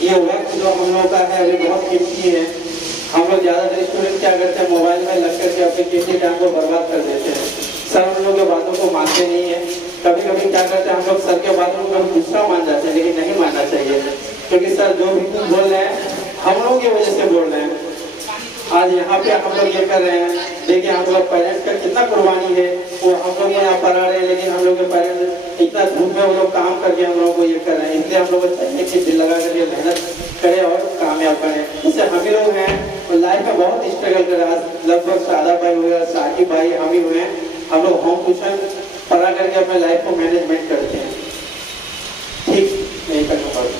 ये वक्त जो हम लोग का है अभी बहुत कीमती है। हम लोग ज़्यादातर स्टूडेंट क्या करते हैं, मोबाइल में लग करके अपने कीमती टाइम को बर्बाद कर देते हैं। सर हम लोग के बातों को मानते नहीं है। कभी कभी क्या करते हैं हम लोग सर के बातों को गुस्सा मान जाते हैं, लेकिन नहीं मानना चाहिए, क्योंकि सर जो भी कुछ बोल रहे हैं हम लोगों की वजह से बोल रहे हैं। आज यहाँ पे हम लोग ये कर रहे हैं, देखिए हम लोग पेरेंट्स का कितना कुर्बानी है, वो हम लोग यहाँ पढ़ा रहे हैं, लेकिन हम लोग के पेरेंट्स इतना धूप में वो लोग काम करके हम लोगों को ये कर रहे हैं। इसलिए हम लोग को चाहिए कि दिल लगा करके मेहनत करें और कामयाब करें। जैसे हम ही लोग हैं लाइफ में बहुत स्ट्रगल कर रहे हैं, लगभग सादा भाई हुए, साकिब भाई, हम ही हुए, हम लोग होम ट्यूशन पढ़ा करके अपने लाइफ को मैनेजमेंट करते हैं। ठीक नहीं करना पड़ता।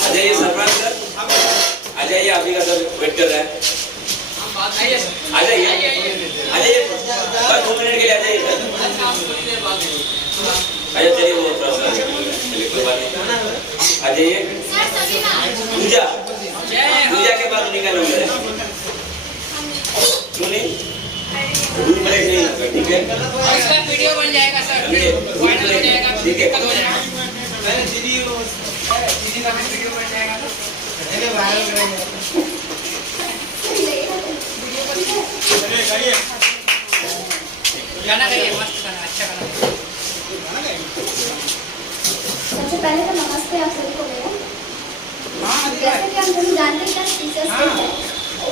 आ जाइए सरफराज सर, आ जाइए, आप ही का सर वेट कर रहा है। आ जाइए, आ जाइए, बस 2 मिनट के लिए आ जाइए सर। अच्छा चलिए, वो थोड़ा सा चलिए, कोई बात नहीं, आ जाइए। पूजा, पूजा के बाद उन्हीं का नंबर है, क्यों नहीं? दूर ब्रेक नहीं होगा, ठीक है? इसका वीडियो बन जाएगा सर, वायरल हो जाएगा, ठीक है? पहले दीदी का वीडियो बन जाएगा तो पहले वायरल करेंगे। गाना गाइए, मस्त गाना, अच्छा गाना। सबसे पहले तो नमस्ते आप सभी को मेरा। जैसे कि हम सभी जानते हैं कि टीचर्स डे है,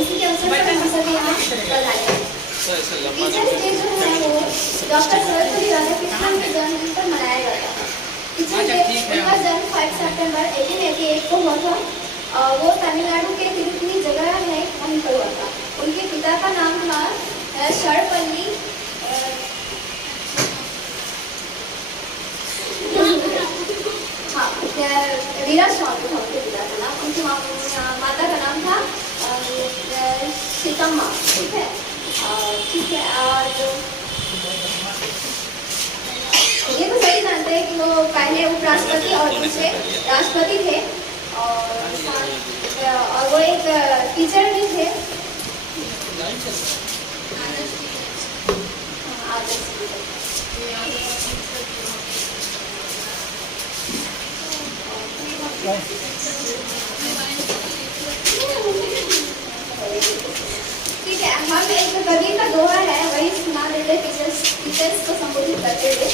उसी के अवसर पर हम सभी यहाँ बधाई हैं। टीचर्स डे जो है वो डॉक्टर सर्वपल्ली राधाकृष्णन के जन्मदिन पर मनाया जाता है। टीचर्स डे उनका जन्म 5 सितंबर 1888 को हुआ था। वो तमिलनाडु के तिरुपति जगह है वहीं पर हुआ था। उनके पिता का नाम था सर्वपल्ली वीरा स्वामी था उनके पिता का नाम। उनकी माता का नाम था सीतम्मा। ठीक है, ठीक है। और ये तो सही जानते हैं कि वो पहले उपराष्ट्रपति और दूसरे राष्ट्रपति थे, और वो एक टीचर भी थे। ठीक है, हम एक कवि का दोहा है वही सुना देते टीचर्स को संबोधित करते हुए।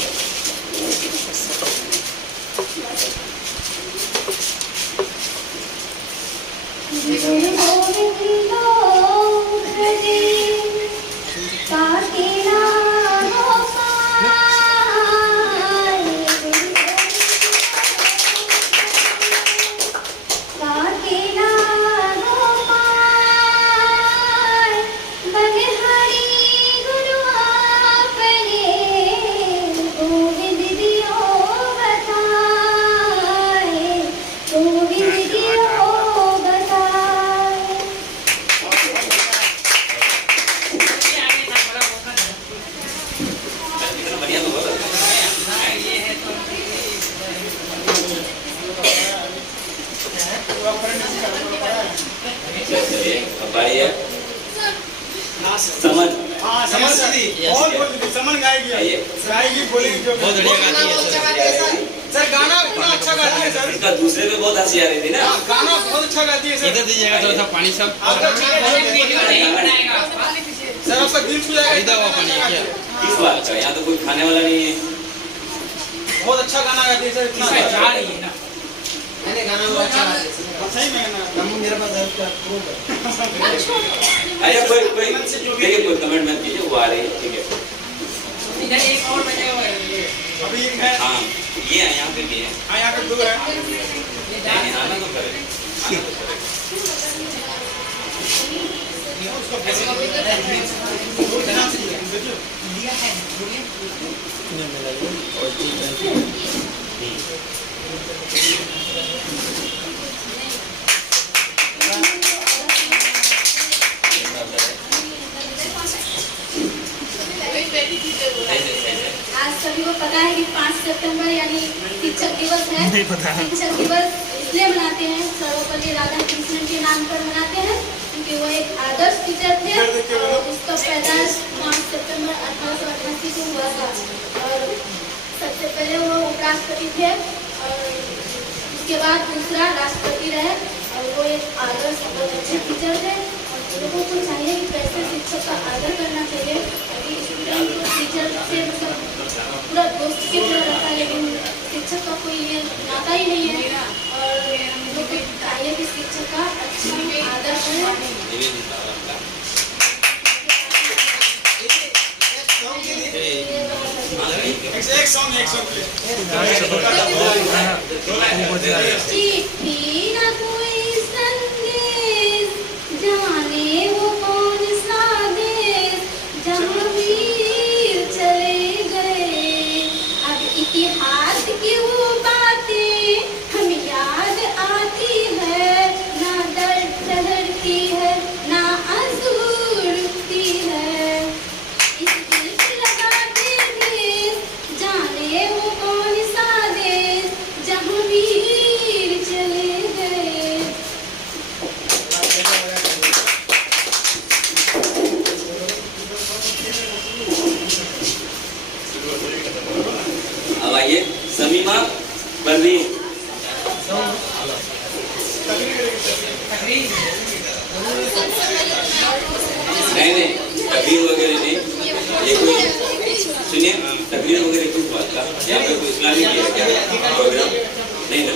समन, समन दीदी और समन गाएगी, गाएगी, बोलेगी जो बहुत बढ़िया गाती है सर। सर गाना इतना अच्छा गाती है सर। इसका दूसरे पे बहुत हंसी आ रही थी ना। गाना बहुत अच्छा गाती है सर। इधर दीजिएगा थोड़ा सा पानी सब। वीडियो नहीं बनाएगा सर, आपका दिल छू जाएगा। इधर वो पानी क्या? किस बात का? यहाँ तो कोई खाने वाला नहीं है। बहुत अच्छा गाना गाती है सर। इतना जा रही है ना, मैंने गाना बहुत अच्छा गाती है सही में गाना। मेरे पास अरे कोई देखिए, कोई कमेंट मत कीजिए, वो आ रही है, ठीक है। इधर एक और बजा हुआ है ये। अभी एक है। हाँ, ये है, यहाँ पे भी है। हाँ, यहाँ पे 2 है। नहीं, आना तो करे, आना तो करे। सितंबर यानी शिक्षक दिवस है। शिक्षक दिवस इसलिए मनाते हैं, सर्वपल्ली राधाकृष्णन के नाम पर मनाते हैं, क्योंकि वो एक आदर्श टीचर थे और उसका पैदाइश 5 सितंबर 1888 को हुआ था। और सबसे पहले वो उपराष्ट्रपति थे और उसके बाद दूसरा राष्ट्रपति रहे और वो एक आदर्श बहुत अच्छे टीचर थे। लोगों को चाहिए कि कैसे शिक्षक का आदर करना चाहिए। अभी स्टूडेंट टीचर से मतलब पूरा दोस्त की तरह रहता है, लेकिन शिक्षक का कोई ये नाता ही नहीं है। और लोगों को चाहिए कि शिक्षक का अच्छा आदर करें। एक सॉन्ग चिट्ठी न कोई संदेश, जाने वो कौन सा देश, जहाँ वीर चले गए। अब इतिहास की वो बातें हम याद आती है, ना दर्द ठहरती है ना आंसू रुकती है। इस दिल से लगाते देश, जाने वो कौन सा देश, जहाँ वीर चले गए। अब आइए समीमा परवीन। नहीं तकरीर वगैरह नहीं, ये कोई सुनिए तकरीर वगैरह किस बात का, यहाँ पे कोई इस्लामी किया क्या प्रोग्राम नहीं ना?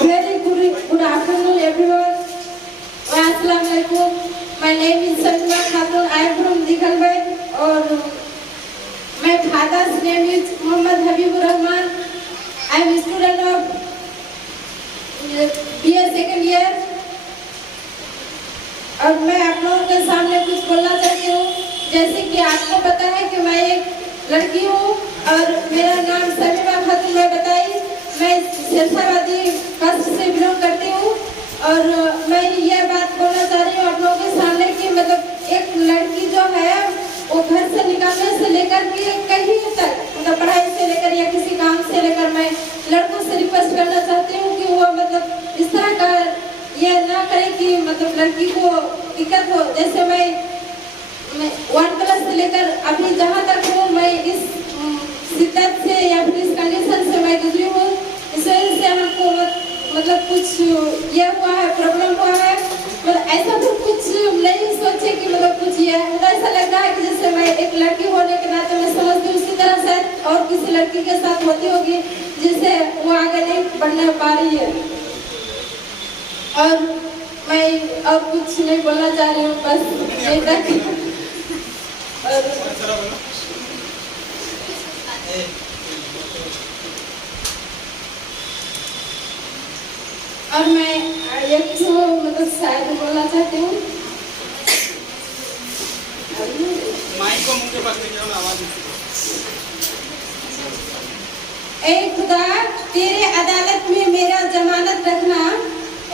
Very good afternoon, everyone. Assalamu alaikum. My name is Samima Khatun. I am from Dikhalbai. और my father's name is Muhammad Habibur Rahman. I am a student of BA second year. और मैं आप लोगों के सामने कुछ बोलना चाहती हूँ। जैसे कि आपको पता है कि मैं एक लड़की हूँ और मेरा नाम समीमा खातून मैं बताई। मैं शेरशाहबादी कास्ट से बिलोंग करती हूँ और मैं ये बात बोलना चाह रही हूँ आप लोगों के सामने कि मतलब एक लड़की जो है वो घर से निकलने से लेकर के कहीं तक मतलब पढ़ाई से लेकर या किसी काम से लेकर मैं लड़कों से रिक्वेस्ट करना चाहती हूँ कि वो मतलब इस तरह का ये ना करे कि मतलब लड़की को दिक्कत हो। जैसे मैं 1 क्लास से लेकर अभी जहाँ तक हूँ मैं इस शिद्दत से या फिर इस कंडीशन से मैं गुजरी हूँ। इस वजह से हमको मतलब कुछ ये हुआ है, प्रॉब्लम हुआ है। मतलब ऐसा तो कुछ नहीं सोचे कि मतलब कुछ ये मुझे ऐसा लग रहा है कि जैसे मैं एक लड़की होने के नाते मैं समझती हूँ उसी तरह से और किसी लड़की के साथ होती होगी जिससे वो आगे नहीं बढ़ने पा रही है। और मैं और कुछ नहीं बोलना चाह रही हूँ, बस यही तक। और मैं एक तो मतलब शायद बोलना चाहती हूँ। माइक को मुंह के पास लेके आओ ना, आवाज ऐ खुदा तेरे अदालत में मेरा जमानत रखना,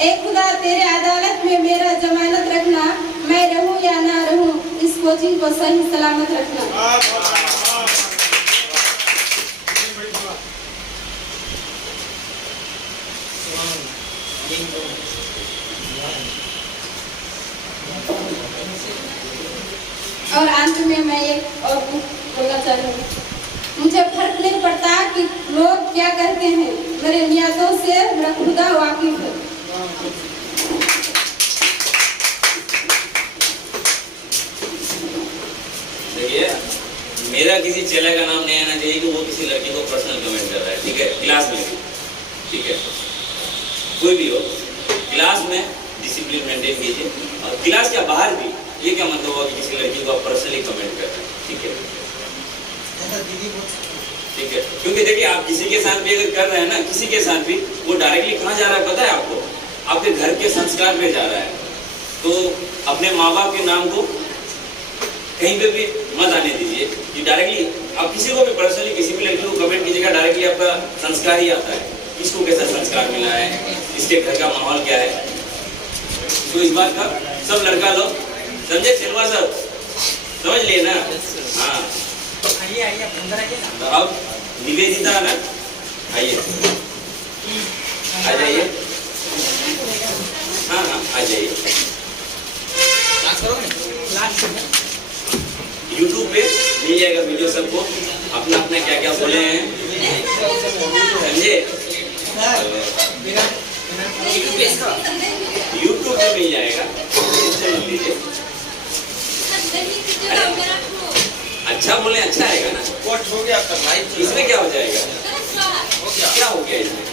ऐ खुदा तेरे अदालत में मेरा जमानत रखना, मैं रहूं या ना रहूं इस कोचिंग को सही सलामत रखना। और अंत में मैं एक और बोलना चाह रही हूँ, मुझे फर्क नहीं पड़ता कि लोग क्या कहते हैं, मेरे नियतों से मेरा खुदा वाकिफ है। देखिए मेरा किसी चेला का नाम नहीं आना चाहिए कि वो किसी लड़की को पर्सनल कमेंट कर रहा है, ठीक है, क्लास में भी, ठीक है, कोई भी हो क्लास में डिसिप्लिन मेंटेन कीजिए। और क्लास के बाहर भी ये क्या मतलब हुआ कि किसी लड़की को आप पर्सनली कमेंट कर रहे हैं, ठीक है, ठीक है। क्योंकि देखिए आप किसी के साथ भी अगर कर रहे हैं ना, किसी के साथ भी, वो डायरेक्टली कहाँ जा रहा है पता है आपको? आपके घर के संस्कार पे जा रहा है। तो अपने माँ बाप के नाम को कहीं पे भी मत आने दीजिए कि डायरेक्टली आप किसी को भी पर्सनली किसी भी लड़की को कमेंट कीजिएगा, डायरेक्टली आपका संस्कार ही आता है, किसको कैसा संस्कार मिला है, इसके घर का माहौल क्या है। तो इस बात का सब लड़का लोग समझे, सिलवा सब समझ लिए ना। हाँ तो अब निवेदिता ना, आइए आ जाइए, हाँ हाँ आ जाइए। YouTube पे मिल जाएगा वीडियो सबको, अपना अपना क्या क्या बोले हैं समझे। YouTube पे मिल जाएगा, चलो लीजिए। अच्छा बोले अच्छा आएगा ना, हो गया आपका लाइव। इसमें क्या हो जाएगा, क्या हो गया इसमें?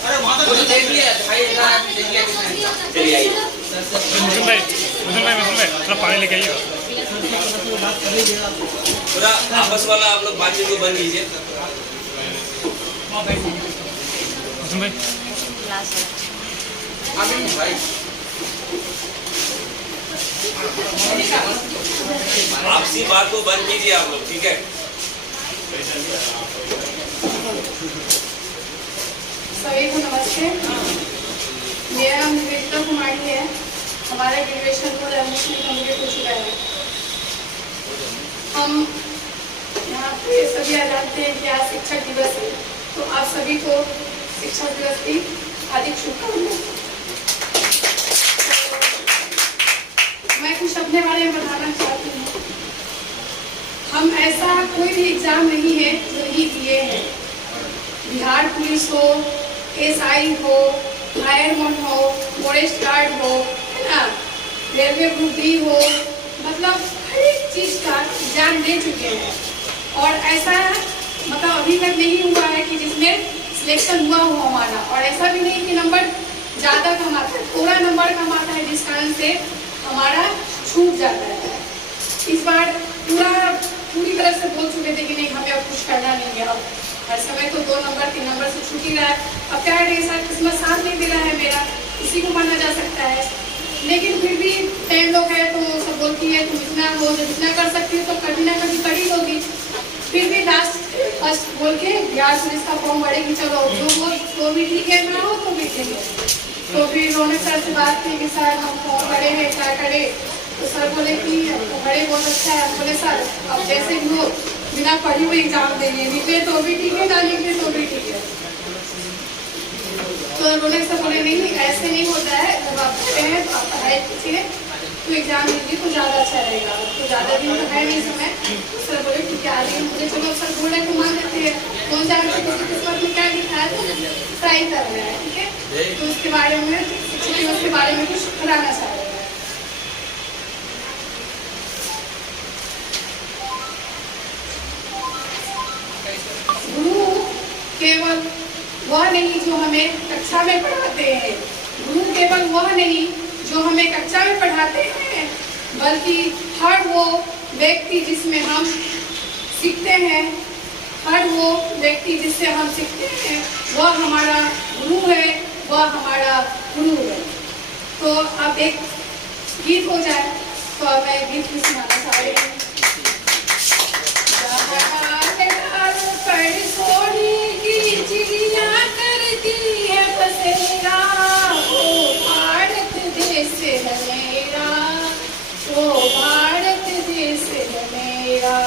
अरे वहाँ तो देख लिया भाई, देख लिया किसने। चलिए आइए। मुकुंद भाई थोड़ा पानी लेके आइएगा। पूरा आपस वाला आप लोग बातचीत को बंद कीजिए। मुकुंद भाई आपसी बात को बंद कीजिए आप लोग, ठीक है। सभी को नमस्ते, मेरा नाम निवेदिता कुमारी है। हमारा ग्रेजुएशन को कंप्लीट हो चुका है। हम यहाँ पे सभी जानते हैं कि आज शिक्षक दिवस है, तो आप सभी को शिक्षक दिवस की हार्दिक शुभकामनाएं। मैं कुछ अपने बारे में बताना चाहती हूँ। हम ऐसा कोई भी एग्जाम नहीं है जो नहीं दिए हैं। बिहार पुलिस हो, SI हो, फायरमैन हो, फॉरेस्ट गार्ड हो, है ना, रेलवे ग्रुप डी हो, मतलब हर एक चीज का एग्जाम दे चुके हैं। और ऐसा मतलब अभी तक नहीं हुआ है कि जिसमें सिलेक्शन हुआ हो हमारा। और ऐसा भी नहीं कि नंबर ज़्यादा कम आता है, थोड़ा नंबर कम आता है, जिस कारण से हमारा छूट जाता है। इस बार पूरी तरह से बोल चुके थे कि नहीं हमें अब कुछ करना नहीं है। अब हर समय तो 2 नंबर 3 नंबर से छूट ही रहा है। अब क्या है, सर किस्मत साथ नहीं दे रहा है मेरा, इसी को माना जा सकता है। लेकिन फिर भी 10 लोग है तो सब बोलती है तुम इतना हो, जब इतना कर सकती हो तो कभी ना कभी कर ही होगी। फिर भी लास्ट फर्स्ट बोल के बिहार पुलिस का फॉर्म भरेगी, चलो जो हो तो भी ठीक है, ना हो तो भी ठीक है। तो फिर रौनक सर से बात की कि सर हम फॉर्म भरे हैं, क्या करें। तो सर बोले कि भरे बहुत अच्छा है। बोले सर अब जैसे भी हो बिना पढ़ी हुई एग्जाम देंगे, निकले तो भी ठीक है, ना निकले तो भी ठीक है। तो रौनक सर बोले नहीं ऐसे नहीं होता है, जब आप पढ़े हैं तो आप पढ़ाई कीजिए, तो एग्जाम दीजिए तो ज़्यादा अच्छा रहेगा। तो ज़्यादा दिन तो है नहीं समय। तो सर बोले ठीक है आ रही मुझे, चलो सर बोले को मान लेते हैं, कौन जानते किसी किस्मत में क्या लिखा है, तो ट्राई कर रहे हैं, ठीक है। तो उसके बारे में शिक्षक दिवस के बारे में कुछ बताना चाह रहे हैं। गुरु केवल वह नहीं जो हमें कक्षा में पढ़ाते हैं, गुरु केवल वह नहीं जो हमें कक्षा में पढ़ाते हैं, बल्कि हर वो व्यक्ति जिसमें हम सीखते हैं, हर वो व्यक्ति जिससे हम सीखते हैं वह हमारा गुरु है, वह हमारा गुरु है। तो अब एक गीत हो जाए, तो अब मैं गीत भी सुनाना चाह रही हूँ। सोनी की चिड़िया करती है बसेरा, ओ भारत देश है मेरा, ओ भारत देश है मेरा,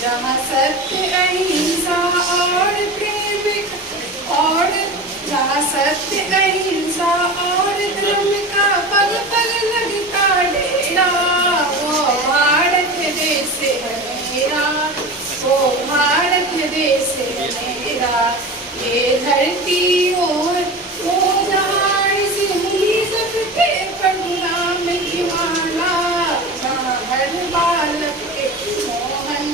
जहाँ सत्य अहिंसा और प्रेम और जहाँ सत्य अहिंसा और धर्म का पग पग लगता डेरा, वो भारत देश है मेरा, वो भारत देश है मेरा। ये धरती और वो जहाँ सिंधी सबके प्रणाम की माला, जहाँ हर बालक एक मोहन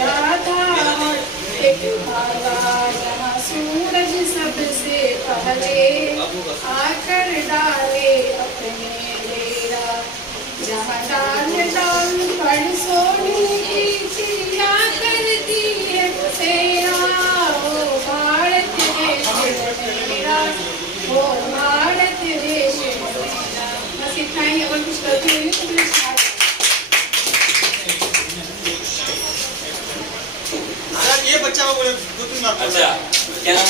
राधा और एक भागा, जहाँ सूरज सबसे पहले आकर डाले अपने डेरा, जहाँ डाल डाल पर सोने की चिड़िया करती है बसेरा, वो भारत देश है मेरा, वो भारत देश है मेरा। बस इतना ही, अगर कुछ करती हुई तो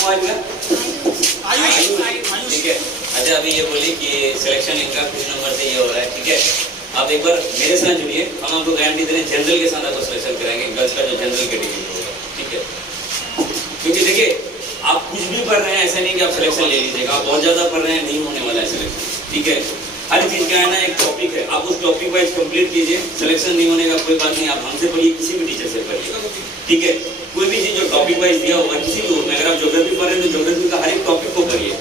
नाम आज का? आयुष, ठीक है। अच्छा अभी ये बोली कि सिलेक्शन इनका कुछ नंबर से ये हो रहा है, ठीक है। आप एक बार मेरे साथ जुड़िए, हम आपको गारंटी दे रहे हैं जनरल के साथ आपको सिलेक्शन कराएंगे, गर्ल्स का जो जनरल कैटेगरी होगा, ठीक है। क्योंकि देखिए आप कुछ भी पढ़ रहे हैं, ऐसा नहीं कि आप सिलेक्शन ले लीजिएगा, आप बहुत ज्यादा पढ़ रहे हैं, नहीं होने वाला है सिलेक्शन, ठीक है। हर चीज का है ना एक टॉपिक है, आप उस टॉपिक वाइज कंप्लीट कीजिए, सिलेक्शन नहीं होने का कोई बात नहीं, आप हमसे पढ़िए, किसी भी टीचर से पढ़िए, ठीक है। कोई भी चीज जो टॉपिक वाइज दिया होगा किसी भी में, अगर आप ज्योग्राफी पढ़ रहे हैं तो ज्योग्राफी का हर एक टॉपिक को पढ़िए।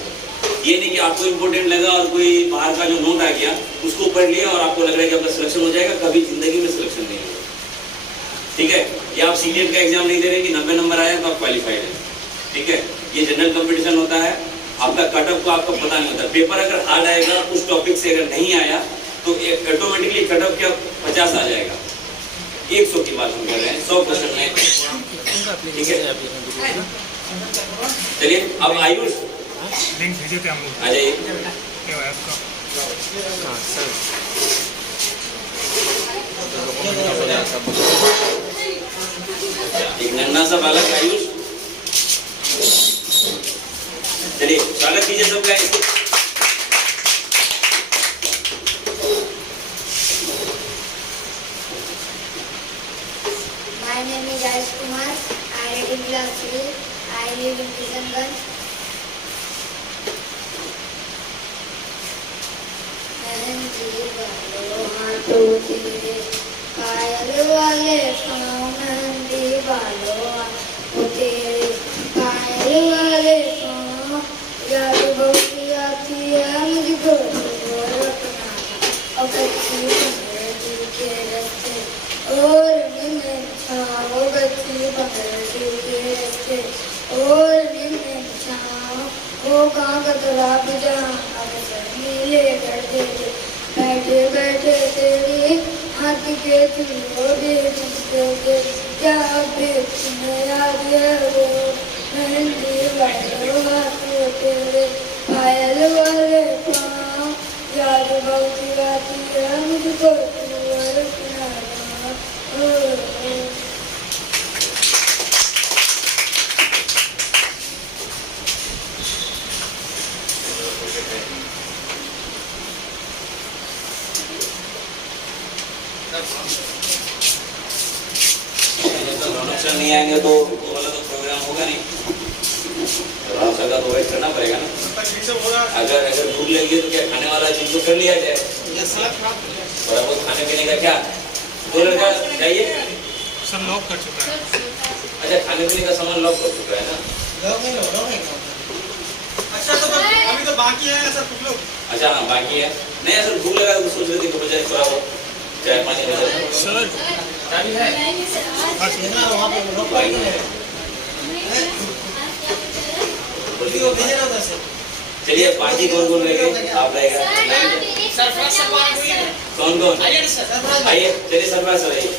ये नहीं कि आपको इंपॉर्टेंट लगा और कोई बाहर का जो नोट आ गया उसको पढ़ लिया और आपको लग रहा है कि आपका सिलेक्शन हो जाएगा, कभी जिंदगी में सिलेक्शन नहीं होगा, ठीक है। या आप सीनियर का एग्जाम नहीं दे रहे कि 90 नंबर आया तो आप क्वालिफाइड है, ठीक है। ये जनरल कंपटीशन होता है, आपका कट ऑफ को आपको पता नहीं होता। पेपर अगर हार्ड आएगा उस टॉपिक से अगर नहीं आया तो ऑटोमेटिकली कट ऑफ क्या 50 आ जाएगा। 100 की बात हम कर रहे हैं, 100 क्वेश्चन में, ठीक है। चलिए अब आयुष लिंक भेजे थे हम लोग, आ जाइए। एक नन्हा सा बालक आयुष, चलिए स्वागत कीजिए सबका। My name is Ayush Kumar. I read in class 3. I live in Kishanganj. हाथों तेरे पायल वाले पाँव मेहंदी बालों तेरे पायल वाले पाँव, याद बहुत आती है मुझको रखना और बच्ची दिल के रस्ते और निम्न छाओ, बच्ची दिल के रस्ते और निम्न छाओ, वो कागज राब जहाँ अवसर मिले कर दे बैठे बैठे तेरी हाथ के चूल्हों दे क्या तुम्हें याद है वो मेहंदी वाले हाथों तेरे पायल वाले पाँव, याद बहुत आती है मुझको नहीं आएंगे तो वो वाला तो प्रोग्राम होगा नहीं, रौनक का तो वेट करना पड़ेगा ना। अगर भूख लगी है तो क्या खाने वाला चीज तो कर लिया जाए, थोड़ा बहुत खाने पीने का क्या 2 लड़का चाहिए, सब लॉक कर चुका है। अच्छा खाने पीने का सामान लॉक कर चुका है ना। अच्छा तो अभी तो बाकी है सर कुछ लोग। अच्छा हाँ बाकी है, नहीं सर भूख लगा तो सोच रहे थे कि बजाय थोड़ा बहुत चाय पानी सर चाबी है वहाँ पे लोग चलिए पार्टी कौन कौन रहेंगे, आप रहेगा कौन कौन आइए, चलिए सरफराज सर आइए।